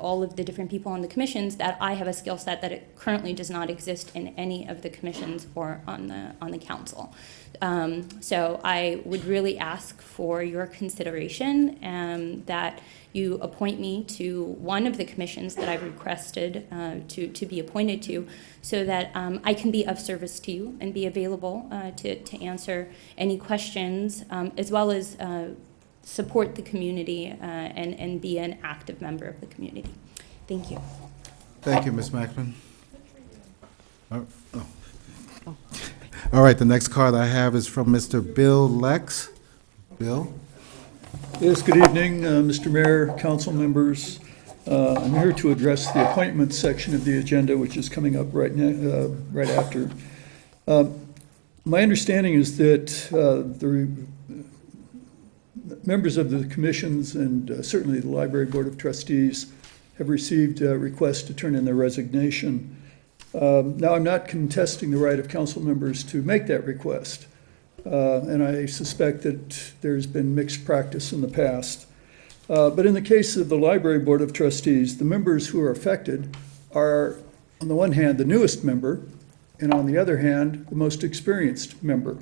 all of the different people on the commissions, that I have a skill set that it currently does not exist in any of the commissions or on the council. So I would really ask for your consideration that you appoint me to one of the commissions that I've requested to be appointed to, so that I can be of service to you and be available to answer any questions, as well as support the community and be an active member of the community. Thank you. Thank you, Ms. Maxman. All right, the next card I have is from Mr. Bill Lex. Bill? Yes, good evening, Mr. Mayor, council members. I'm here to address the appointments section of the agenda, which is coming up right after. My understanding is that the members of the commissions and certainly the Library Board of Trustees have received requests to turn in their resignation. Now, I'm not contesting the right of council members to make that request, and I suspect that there's been mixed practice in the past. But in the case of the Library Board of Trustees, the members who are affected are, on the one hand, the newest member, and on the other hand, the most experienced member.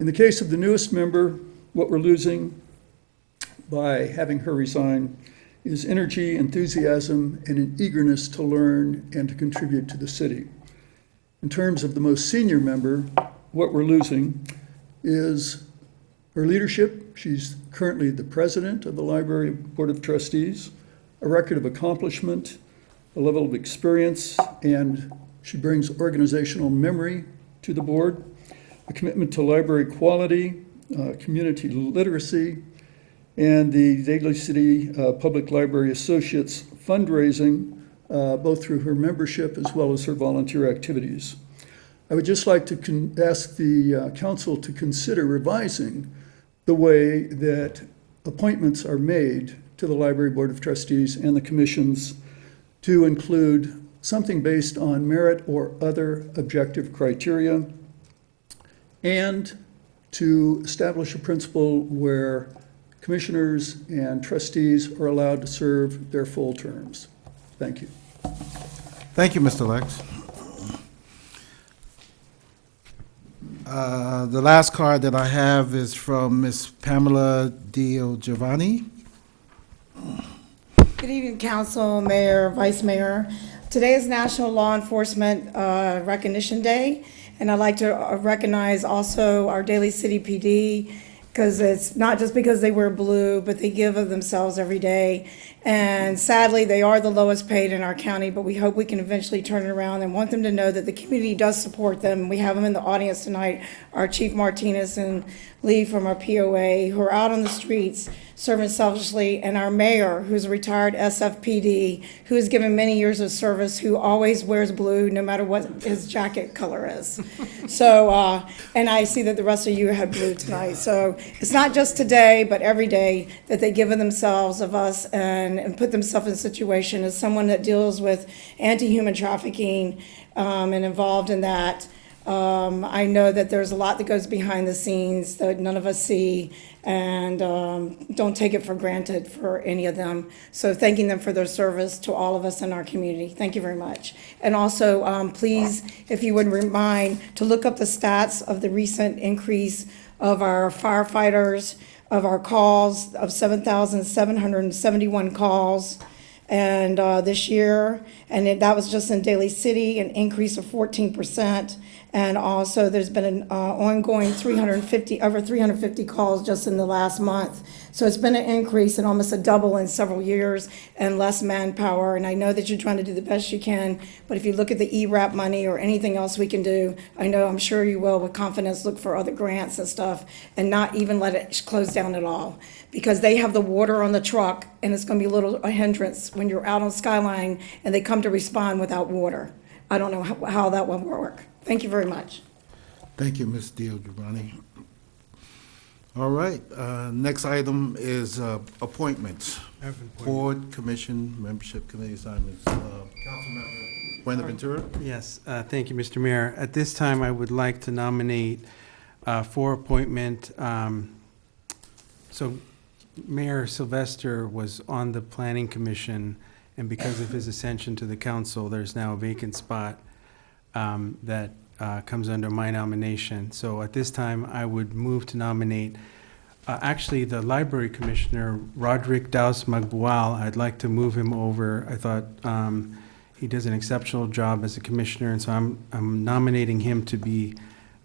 In the case of the newest member, what we're losing by having her resign is energy, enthusiasm, and an eagerness to learn and to contribute to the city. In terms of the most senior member, what we're losing is her leadership. She's currently the president of the Library Board of Trustees, a record of accomplishment, a level of experience, and she brings organizational memory to the board. a commitment to library quality, community literacy, and the Daly City Public Library Associates fundraising, both through her membership as well as her volunteer activities. I would just like to ask the council to consider revising the way that appointments are made to the Library Board of Trustees and the commissions to include something based on merit or other objective criteria, and to establish a principle where commissioners and trustees are allowed to serve their full terms. Thank you. Thank you, Mr. Lex. The last card that I have is from Ms. Pamela Giovanni. Good evening, Council, Mayor, Vice Mayor. Today is National Law Enforcement Recognition Day, and I'd like to recognize also our Daly City PD, because it's not just because they wear blue, but they give of themselves every day. And sadly, they are the lowest paid in our county, but we hope we can eventually turn it around and want them to know that the community does support them. We have them in the audience tonight, our Chief Martinez and Lee from our POA, who are out on the streets serving selflessly, and our mayor, who's a retired SFPD, who has given many years of service, who always wears blue no matter what his jacket color is. So, and I see that the rest of you had blue tonight. So it's not just today, but every day that they give of themselves of us and put themselves in a situation as someone that deals with anti-human trafficking and involved in that. I know that there's a lot that goes behind the scenes that none of us see, and don't take it for granted for any of them. So thanking them for their service to all of us in our community. Thank you very much. And also, please, if you would remind to look up the stats of the recent increase of our firefighters, of our calls, of 7,771 calls and this year. And that was just in Daly City, an increase of 14%. And also, there's been an ongoing over 350 calls just in the last month. So it's been an increase and almost a double in several years and less manpower. And I know that you're trying to do the best you can, but if you look at the ERAP money or anything else we can do, I'm sure you will with confidence look for other grants and stuff and not even let it close down at all. Because they have the water on the truck and it's going to be a hindrance when you're out on Skyline and they come to respond without water. I don't know how that will work. Thank you very much. Thank you, Ms. Giovanni. All right, next item is appointments. Board, commission, membership committee assignments. Councilmember Buenaventura? Yes, thank you, Mr. Mayor. At this time, I would like to nominate for appointment. So Mayor Sylvester was on the Planning Commission, and because of his ascension to the council, there's now a vacant spot that comes under my nomination. So at this time, I would move to nominate actually the Library Commissioner, Roderick Daus Magbual. I'd like to move him over. I thought he does an exceptional job as a commissioner, and so I'm nominating him to be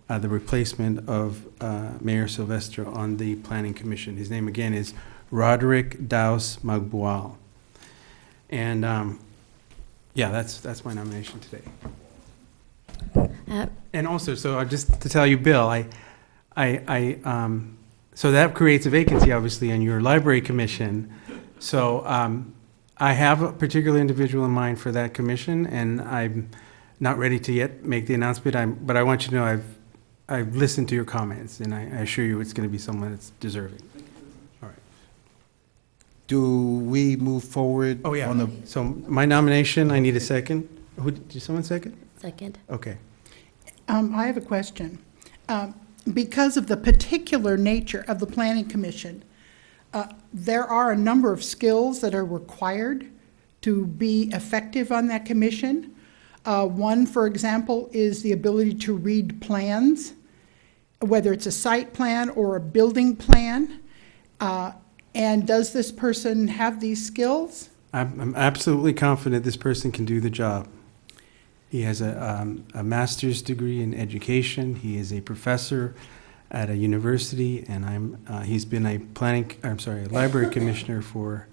the replacement of Mayor Sylvester on the Planning Commission. His name again is Roderick Daus Magbual. And yeah, that's my nomination today. And also, so just to tell you, Bill, so that creates a vacancy, obviously, on your library commission. So I have a particular individual in mind for that commission, and I'm not ready to yet make the announcement. But I want you to know I've listened to your comments, and I assure you it's going to be someone that's deserving. All right. Do we move forward? Oh, yeah. On the So my nomination, I need a second. Did someone second? Second. Okay. I have a question. Because of the particular nature of the Planning Commission, there are a number of skills that are required to be effective on that commission. One, for example, is the ability to read plans, whether it's a site plan or a building plan. And does this person have these skills? I'm absolutely confident this person can do the job. He has a master's degree in education. He is a professor at a university, and he's been a library commissioner for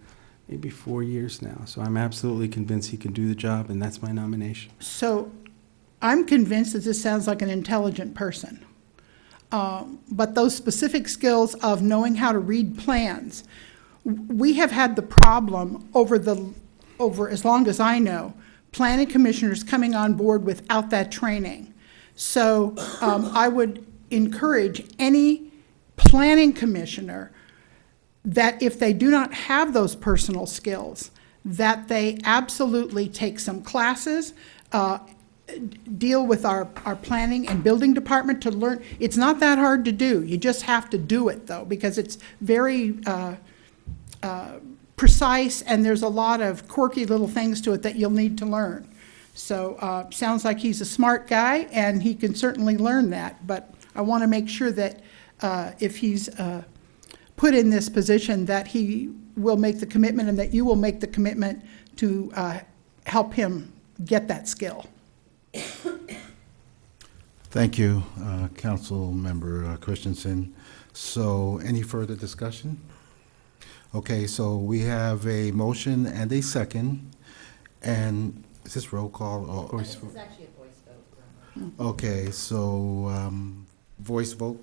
maybe 4 years now. So I'm absolutely convinced he can do the job, and that's my nomination. So I'm convinced that this sounds like an intelligent person. but those specific skills of knowing how to read plans. We have had the problem over as long as I know, planning commissioners coming on board without that training. So I would encourage any planning commissioner that if they do not have those personal skills, that they absolutely take some classes, deal with our planning and building department to learn. It's not that hard to do. You just have to do it, though, because it's very precise, and there's a lot of quirky little things to it that you'll need to learn. So sounds like he's a smart guy, and he can certainly learn that. But I want to make sure that if he's put in this position, that he will make the commitment and that you will make the commitment to help him get that skill. Thank you, Council Member Christensen. So any further discussion? Okay, so we have a motion and a second, and is this roll call? Or It's actually a voice vote. okay, so voice vote,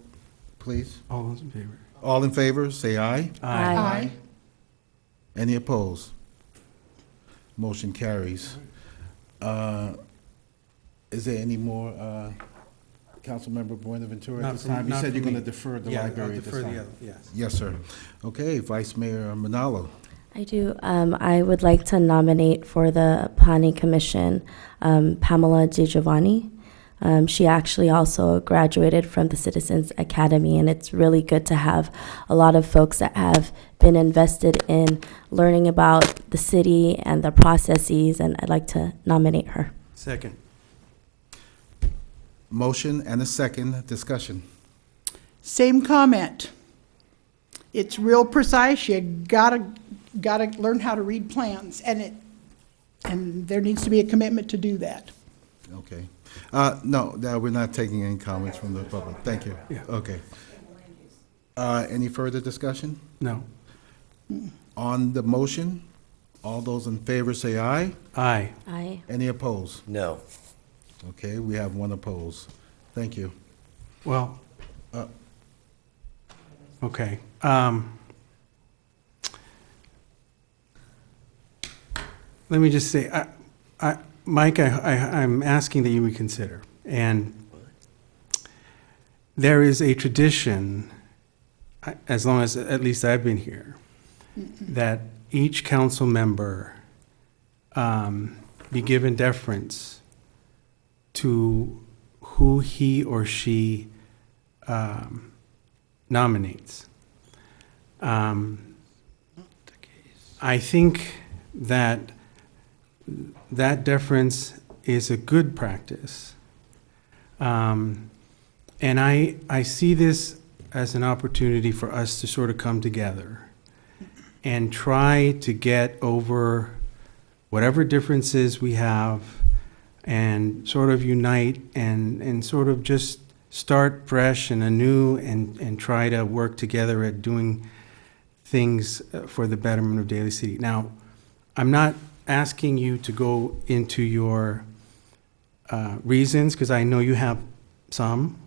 please. All those in favor? All in favor, say aye. Aye. Any opposed? Motion carries. Is there any more, Councilmember Buenaventura at Not this for- time? You not said for you're going to me. defer the Yeah, I'll library at this defer the time. other- yes. Yes, sir. Okay, Vice Mayor Manalo. I do. I would like to nominate for the Planning Commission Pamela DiGiovanni. She actually also graduated from the Citizens Academy, and it's really good to have a lot of folks that have been invested in learning about the city and the processes, and I'd like to nominate her. Second. Motion and a second, discussion. Same comment. It's real precise. You gotta learn how to read plans, and there needs to be a commitment to do that. Okay. No, we're not taking any comments from the public. Thank you. Yeah. Okay. Any further discussion? No. On the motion, all those in favor say aye. Aye. Aye. Any opposed? No. Okay, we have one opposed. Thank you. Well, Uh, okay. Let me just say, Mike, I'm asking that you reconsider. And there is a tradition, as long as at least I've been here, that each council member be given deference to who he or she nominates. I think that deference is a good practice. And I see this as an opportunity for us to sort of come together and try to get over whatever differences we have and sort of unite and sort of just start fresh and anew and try to work together at doing things for the betterment of Daly City. Now, I'm not asking you to go into your reasons, because I know you have some,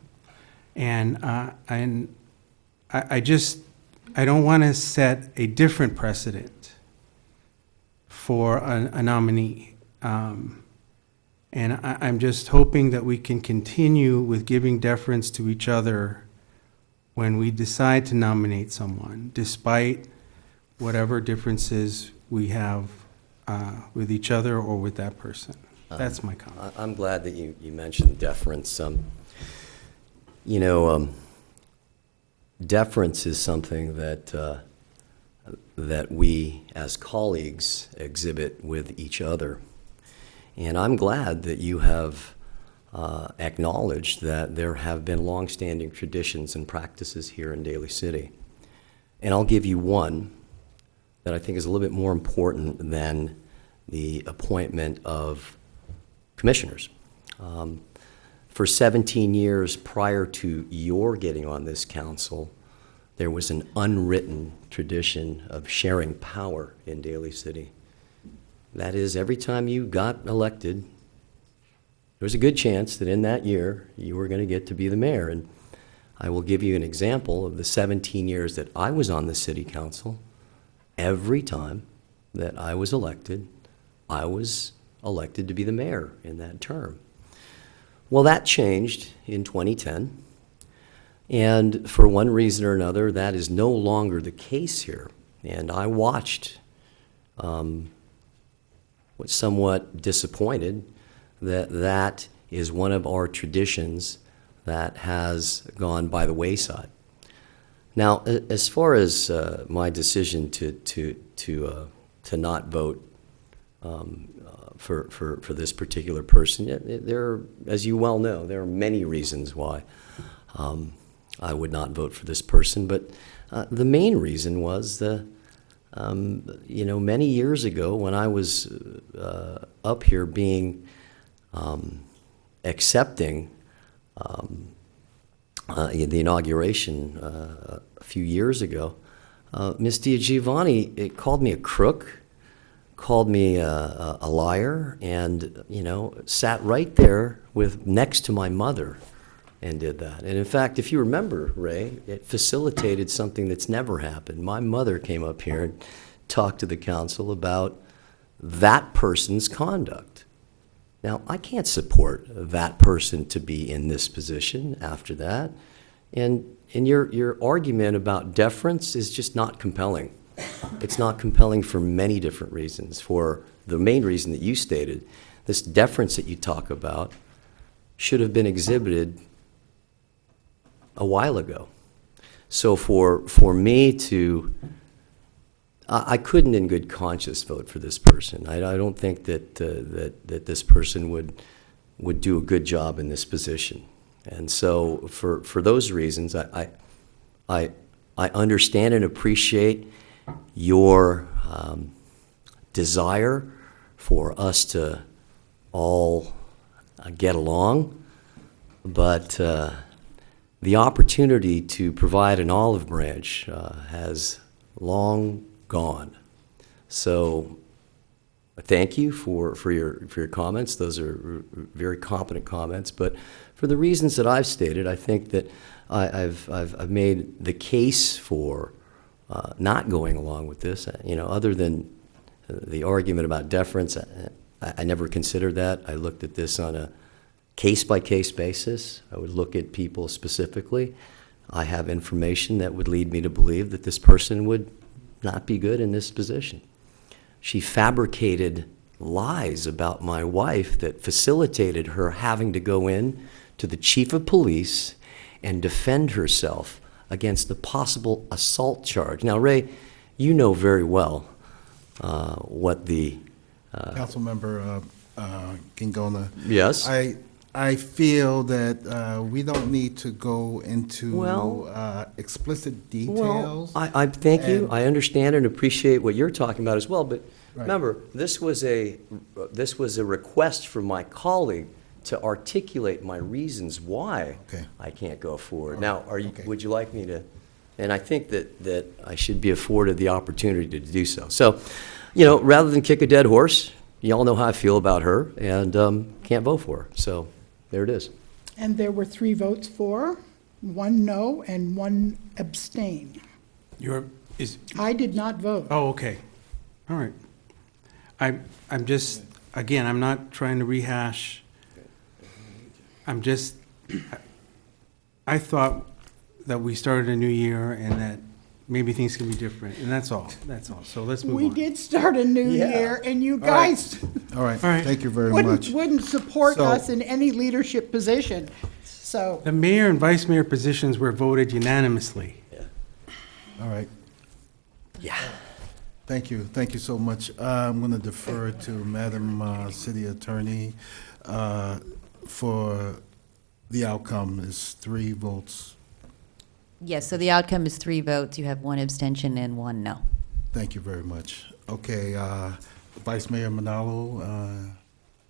and I don't want to set a different precedent for a nominee. And I'm just hoping that we can continue with giving deference to each other when we decide to nominate someone, despite whatever differences we have with each other or with that person. That's my comment. I'm glad that you mentioned deference. Deference is something that we as colleagues exhibit with each other. And I'm glad that you have acknowledged that there have been longstanding traditions and practices here in Daly City. And I'll give you one that I think is a little bit more important than the appointment of commissioners. For 17 years prior to your getting on this council, there was an unwritten tradition of sharing power in Daly City. That is, every time you got elected, there was a good chance that in that year you were going to get to be the mayor. And I will give you an example of the 17 years that I was on the city council. Every time that I was elected to be the mayor in that term. Well, that changed in 2010. And for one reason or another, that is no longer the case here. And I watched, was somewhat disappointed that that is one of our traditions that has gone by the wayside. Now, as far as my decision to not vote for this particular person, there, as you well know, there are many reasons why I would not vote for this person. But the main reason was many years ago when I was up here being accepting the inauguration a few years ago, Ms. DiGiovanni called me a crook, called me a liar, and sat right there next to my mother and did that. And in fact, if you remember, Ray, it facilitated something that's never happened. My mother came up here and talked to the council about that person's conduct. Now, I can't support that person to be in this position after that. And your argument about deference is just not compelling. It's not compelling for many different reasons. For the main reason that you stated, this deference that you talk about should have been exhibited a while ago. So for me to, I couldn't in good conscience vote for this person. I don't think that this person would do a good job in this position. And so for those reasons, I understand and appreciate your desire for us to all get along, but the opportunity to provide an olive branch has long gone. So thank you for your comments. Those are very competent comments. But for the reasons that I've stated, I think that I've made the case for not going along with this. Other than the argument about deference, I never considered that. I looked at this on a case-by-case basis. I would look at people specifically. I have information that would lead me to believe that this person would not be good in this position. She fabricated lies about my wife that facilitated her having to go in to the chief of police and defend herself against the possible assault charge. Now, Ray, you know very well what the... Councilmember Gingona. Yes? I feel that we don't need to go into explicit details. Well, I thank you. I understand and appreciate what you're talking about as well. But remember, this was a request from my colleague to articulate my reasons why I can't go forward. Now, would you like me to? And I think that I should be afforded the opportunity to do so. So, rather than kick a dead horse, you all know how I feel about her, and can't vote for her. So there it is. And there were 3 votes for, 1 no, and 1 abstain. I did not vote. Oh, okay. All right. I'm just, again, I'm not trying to rehash. I thought that we started a new year and that maybe things can be different, and that's all. So let's move on. We did start a new year, and you guys All right. Thank you very much. wouldn't support us in any leadership position. So The mayor and vice mayor positions were voted unanimously. All right. Yeah. Thank you. Thank you so much. I'm going to defer to Madam City Attorney for the outcome is 3 votes. Yes, so the outcome is 3 votes. You have 1 abstention and 1 no. Thank you very much. Okay, Vice Mayor Manalo,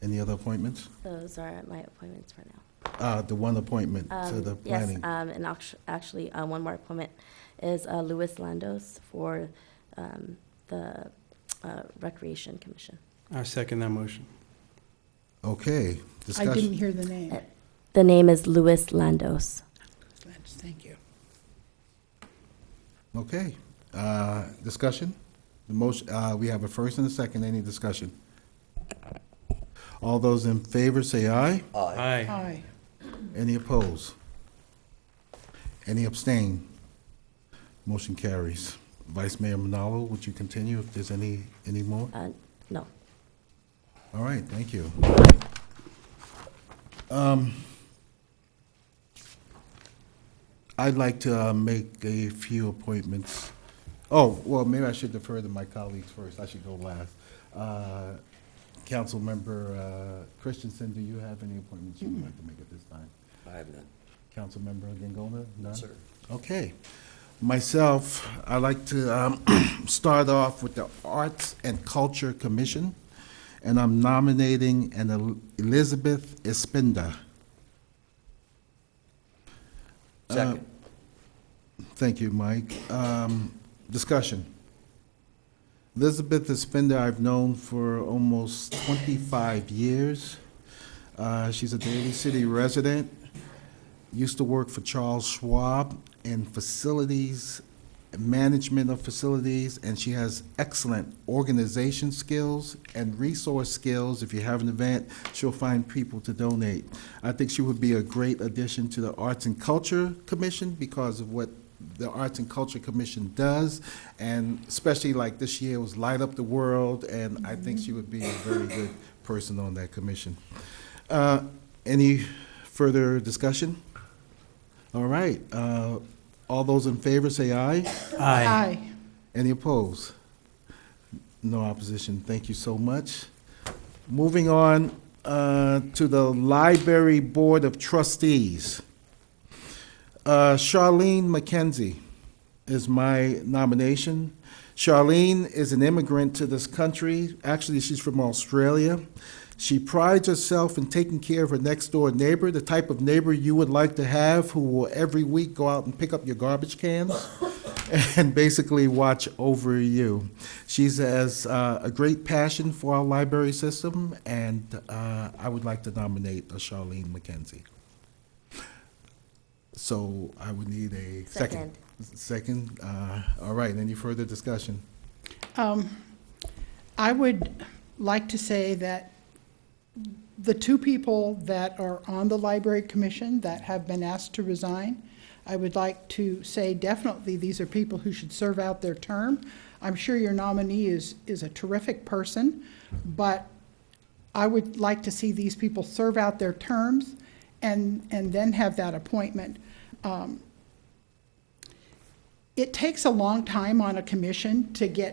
any other appointments? Those are my appointments for now. The one appointment to the planning. Yes, and actually, one more appointment is Louis Landos for the Recreation Commission. I second that motion. Okay, I discussion. didn't hear the name. The name is Louis Landos. Thank you. Okay, discussion? The motion, we have a first and a second, any discussion? All those in favor say aye. Aye. Aye. Any opposed? Any abstain? Motion carries. Vice Mayor Manalo, would you continue if there's any more? No. All right, thank you. I'd like to make a few appointments. Oh, well, maybe I should defer to my colleagues first. I should go last. Councilmember Christensen, do you have any appointments you would like to make at this time? I have none. Councilmember Gangona, none? Sir. Okay. Myself, I'd like to start off with the Arts and Culture Commission, and I'm nominating Elizabeth Espinda. Second. Thank you, Mike. Discussion. Elizabeth Espinda I've known for almost 25 years. She's a Daly City resident, used to work for Charles Schwab in facilities, management of facilities, and she has excellent organization skills and resource skills. If you have an event, she'll find people to donate. I think she would be a great addition to the Arts and Culture Commission because of what the Arts and Culture Commission does, and especially like this year was Light Up the World, and I think she would be a very good person on that commission. Any further discussion? All right. All those in favor say aye. Aye. Any opposed? No opposition. Thank you so much. Moving on to the Library Board of Trustees. Charlene McKenzie is my nomination. Charlene is an immigrant to this country. Actually, she's from Australia. She prides herself in taking care of her next-door neighbor, the type of neighbor you would like to have who will every week go out and pick up your garbage cans and basically watch over you. She has a great passion for our library system, and I would like to nominate Charlene McKenzie. So I would need a second. Second. All right, any further discussion? I would like to say that the two people that are on the Library Commission that have been asked to resign, I would like to say definitely these are people who should serve out their term. I'm sure your nominee is a terrific person, but I would like to see these people serve out their terms and then have that appointment. It takes a long time on a commission to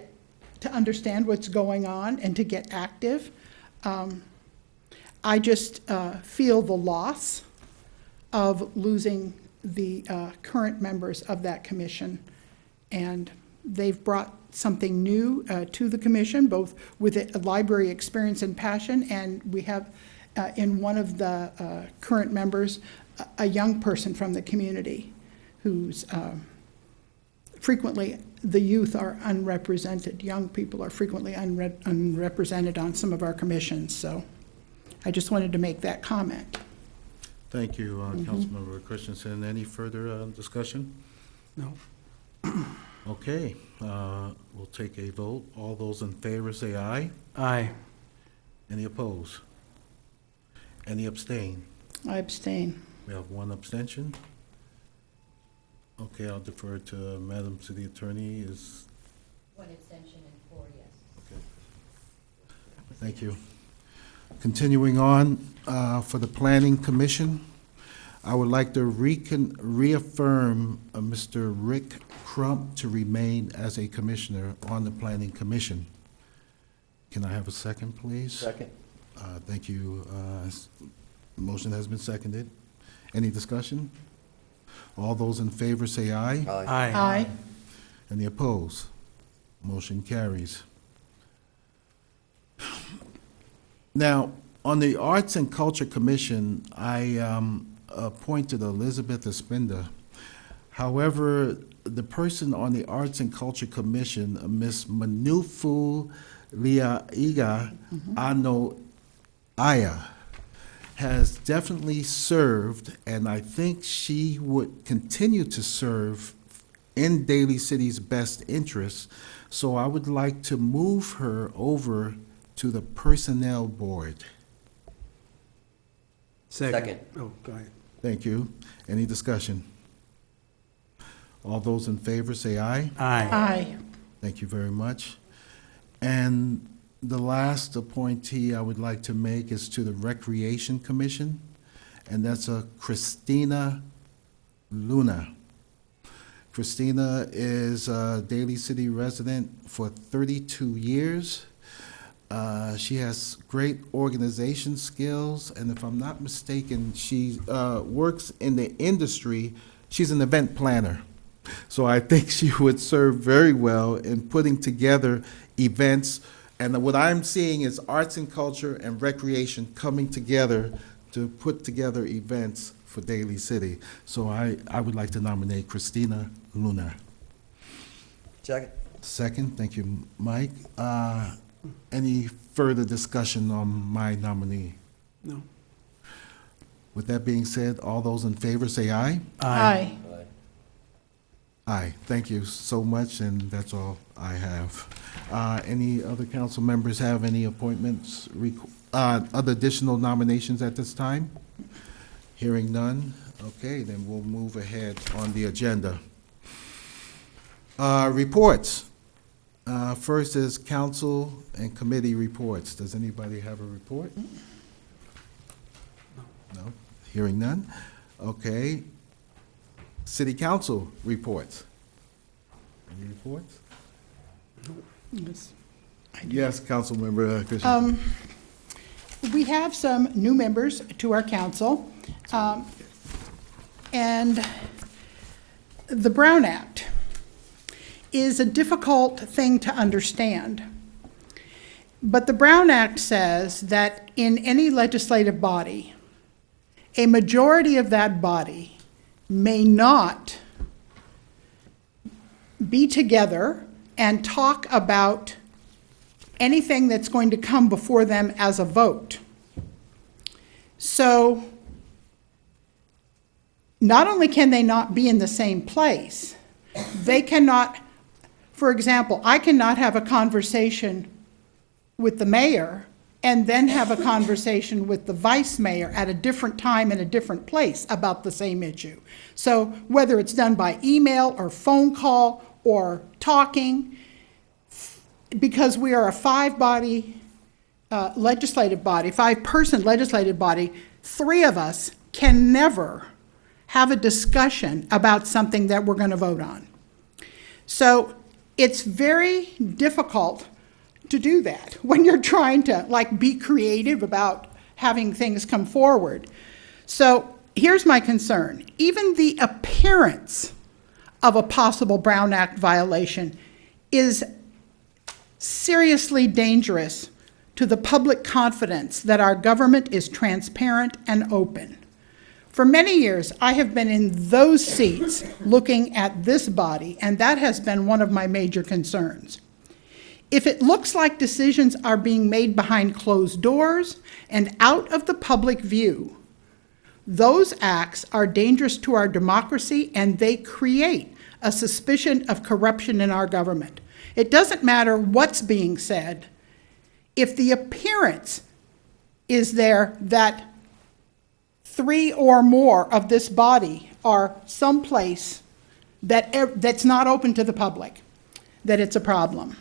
understand what's going on and to get active. I just feel the loss of losing the current members of that commission. And they've brought something new to the commission, both with a library experience and passion. And we have in one of the current members, a young person from the community who's frequently, the youth are unrepresented. Young people are frequently unrepresented on some of our commissions. So I just wanted to make that comment. Thank you, Councilmember Christensen. Any further discussion? No. Okay, we'll take a vote. All those in favor say aye. Aye. Any opposed? Any abstain? I abstain. We have one abstention. Okay, I'll defer to Madam City Attorney. Is One abstention and 4 yes. okay. Thank you. Continuing on, for the Planning Commission, I would like to reaffirm Mr. Rick Crump to remain as a commissioner on the Planning Commission. Can I have a second, please? Second. Thank you. Motion has been seconded. Any discussion? All those in favor say aye. Aye. Aye. Any opposed? Motion carries. Now, on the Arts and Culture Commission, I appointed Elizabeth Espinda. However, the person on the Arts and Culture Commission, Ms. Manufu Liaiga Ano Aya, has definitely served, and I think she would continue to serve in Daly City's best interest. So I would like to move her over to the Personnel Board. Second. Oh, go ahead. Thank you. Any discussion? All those in favor say aye. Aye. Aye. Thank you very much. And the last appointee I would like to make is to the Recreation Commission, and that's a Christina Luna. Christina is a Daly City resident for 32 years. She has great organization skills, and if I'm not mistaken, she works in the industry. She's an event planner. So I think she would serve very well in putting together events. And what I'm seeing is arts and culture and recreation coming together to put together events for Daly City. So I would like to nominate Christina Luna. Second. Second, thank you, Mike. Any further discussion on my nominee? No. With that being said, all those in favor say aye. Aye. Aye, thank you so much, and that's all I have. Any other council members have any appointments, other additional nominations at this time? Hearing none, okay, then we'll move ahead on the agenda. Reports. First is council and committee reports. Does anybody have a report? No? Hearing none? Okay. City council reports. Any reports? Yes. Yes, Councilmember Christian. We have some new members to our council, and the Brown Act is a difficult thing to understand. But the Brown Act says that in any legislative body, a majority of that body may not be together and talk about anything that's going to come before them as a vote. So not only can they not be in the same place, they cannot, for example, I cannot have a conversation with the mayor and then have a conversation with the vice mayor at a different time in a different place about the same issue. So whether it's done by email or phone call or talking, because we are a five-body legislative body, five-person legislative body, three of us can never have a discussion about something that we're going to vote on. So it's very difficult to do that when you're trying to be creative about having things come forward. So here's my concern. Even the appearance of a possible Brown Act violation is seriously dangerous to the public confidence that our government is transparent and open. For many years, I have been in those seats looking at this body, and that has been one of my major concerns. If it looks like decisions are being made behind closed doors and out of the public view, those acts are dangerous to our democracy, and they create a suspicion of corruption in our government. It doesn't matter what's being said. If the appearance is there that three or more of this body are someplace that's not open to the public, that it's a problem.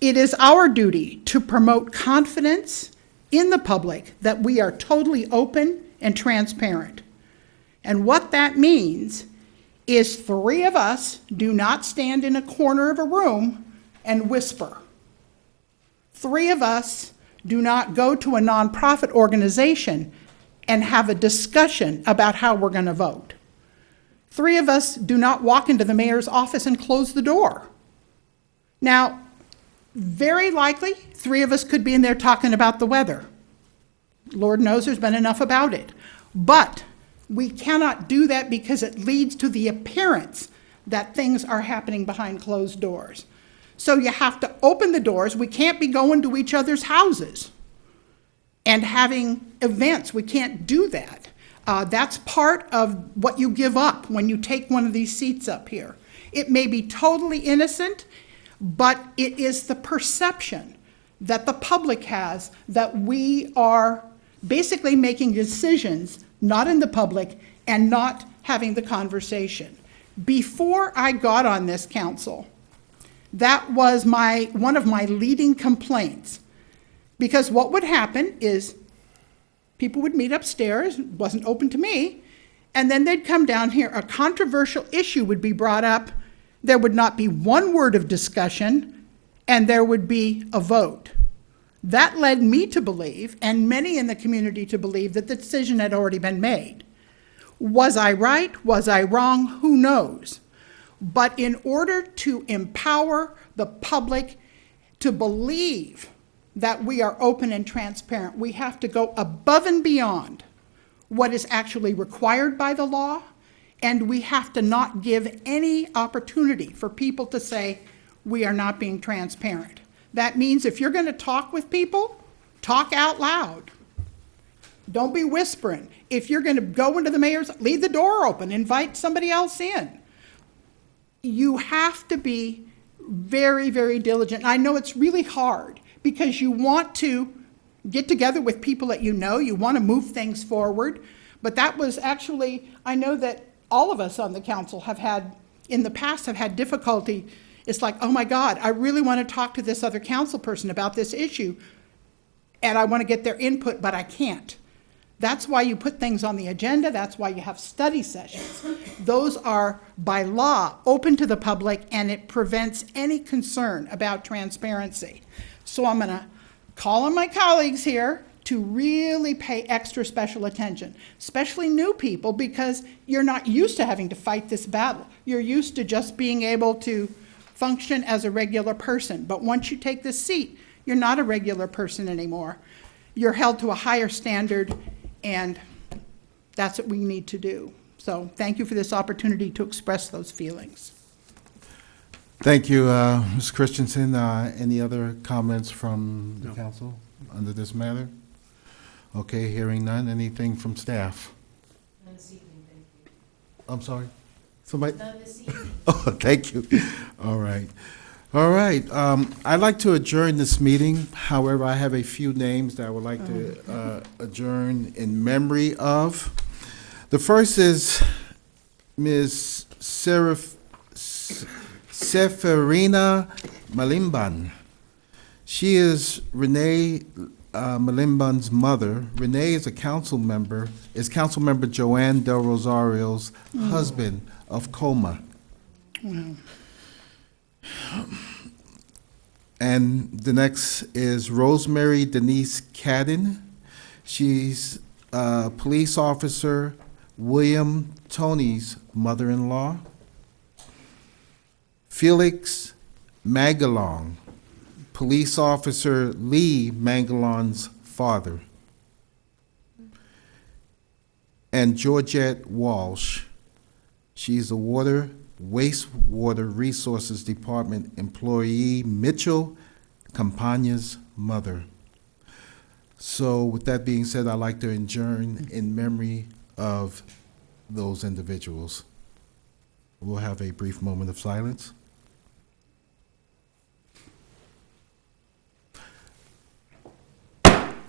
It is our duty to promote confidence in the public that we are totally open and transparent. And what that means is three of us do not stand in a corner of a room and whisper. Three of us do not go to a nonprofit organization and have a discussion about how we're going to vote. Three of us do not walk into the mayor's office and close the door. Now, very likely, three of us could be in there talking about the weather. Lord knows there's been enough about it. But we cannot do that because it leads to the appearance that things are happening behind closed doors. So you have to open the doors. We can't be going to each other's houses and having events. We can't do that. That's part of what you give up when you take one of these seats up here. It may be totally innocent, but it is the perception that the public has that we are basically making decisions not in the public and not having the conversation. Before I got on this council, that was one of my leading complaints. Because what would happen is people would meet upstairs, it wasn't open to me, and then they'd come down here, a controversial issue would be brought up, there would not be one word of discussion, and there would be a vote. That led me to believe, and many in the community to believe, that the decision had already been made. Was I right? Was I wrong? Who knows? But in order to empower the public to believe that we are open and transparent, we have to go above and beyond what is actually required by the law, and we have to not give any opportunity for people to say we are not being transparent. That means if you're going to talk with people, talk out loud. Don't be whispering. If you're going to go into the mayor's, leave the door open, invite somebody else in. You have to be very, very diligent. I know it's really hard because you want to get together with people that you know, you want to move things forward, but that was actually, I know that all of us on the council have had, in the past, have had difficulty. It's like, oh my God, I really want to talk to this other council person about this issue, and I want to get their input, but I can't. That's why you put things on the agenda. That's why you have study sessions. Those are, by law, open to the public, and it prevents any concern about transparency. So I'm going to call on my colleagues here to really pay extra special attention, especially new people, because you're not used to having to fight this battle. You're used to just being able to function as a regular person. But once you take this seat, you're not a regular person anymore. You're held to a higher standard, and that's what we need to do. So thank you for this opportunity to express those feelings. Thank you, Ms. Christensen. Any other comments from the council under this matter? Okay, hearing none. Anything from staff? None this evening, thank you. I'm sorry? Somebody? None this evening. Oh, thank you. All right. All right. I'd like to adjourn this meeting. However, I have a few names that I would like to adjourn in memory of. The first is Ms. Seferina Malimban. She is Renee Malimban's mother. Renee is Councilmember Joanne Del Rosario's husband of Coma. Wow. And the next is Rosemary Denise Cadden. She's police officer William Tony's mother-in-law. Felix Magalong, police officer Lee Magalong's father. And Georgette Walsh. She's a wastewater resources department employee, Mitchell Campagna's mother. So with that being said, I'd like to adjourn in memory of those individuals. We'll have a brief moment of silence.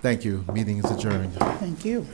Thank you. Meeting is adjourned. Thank you.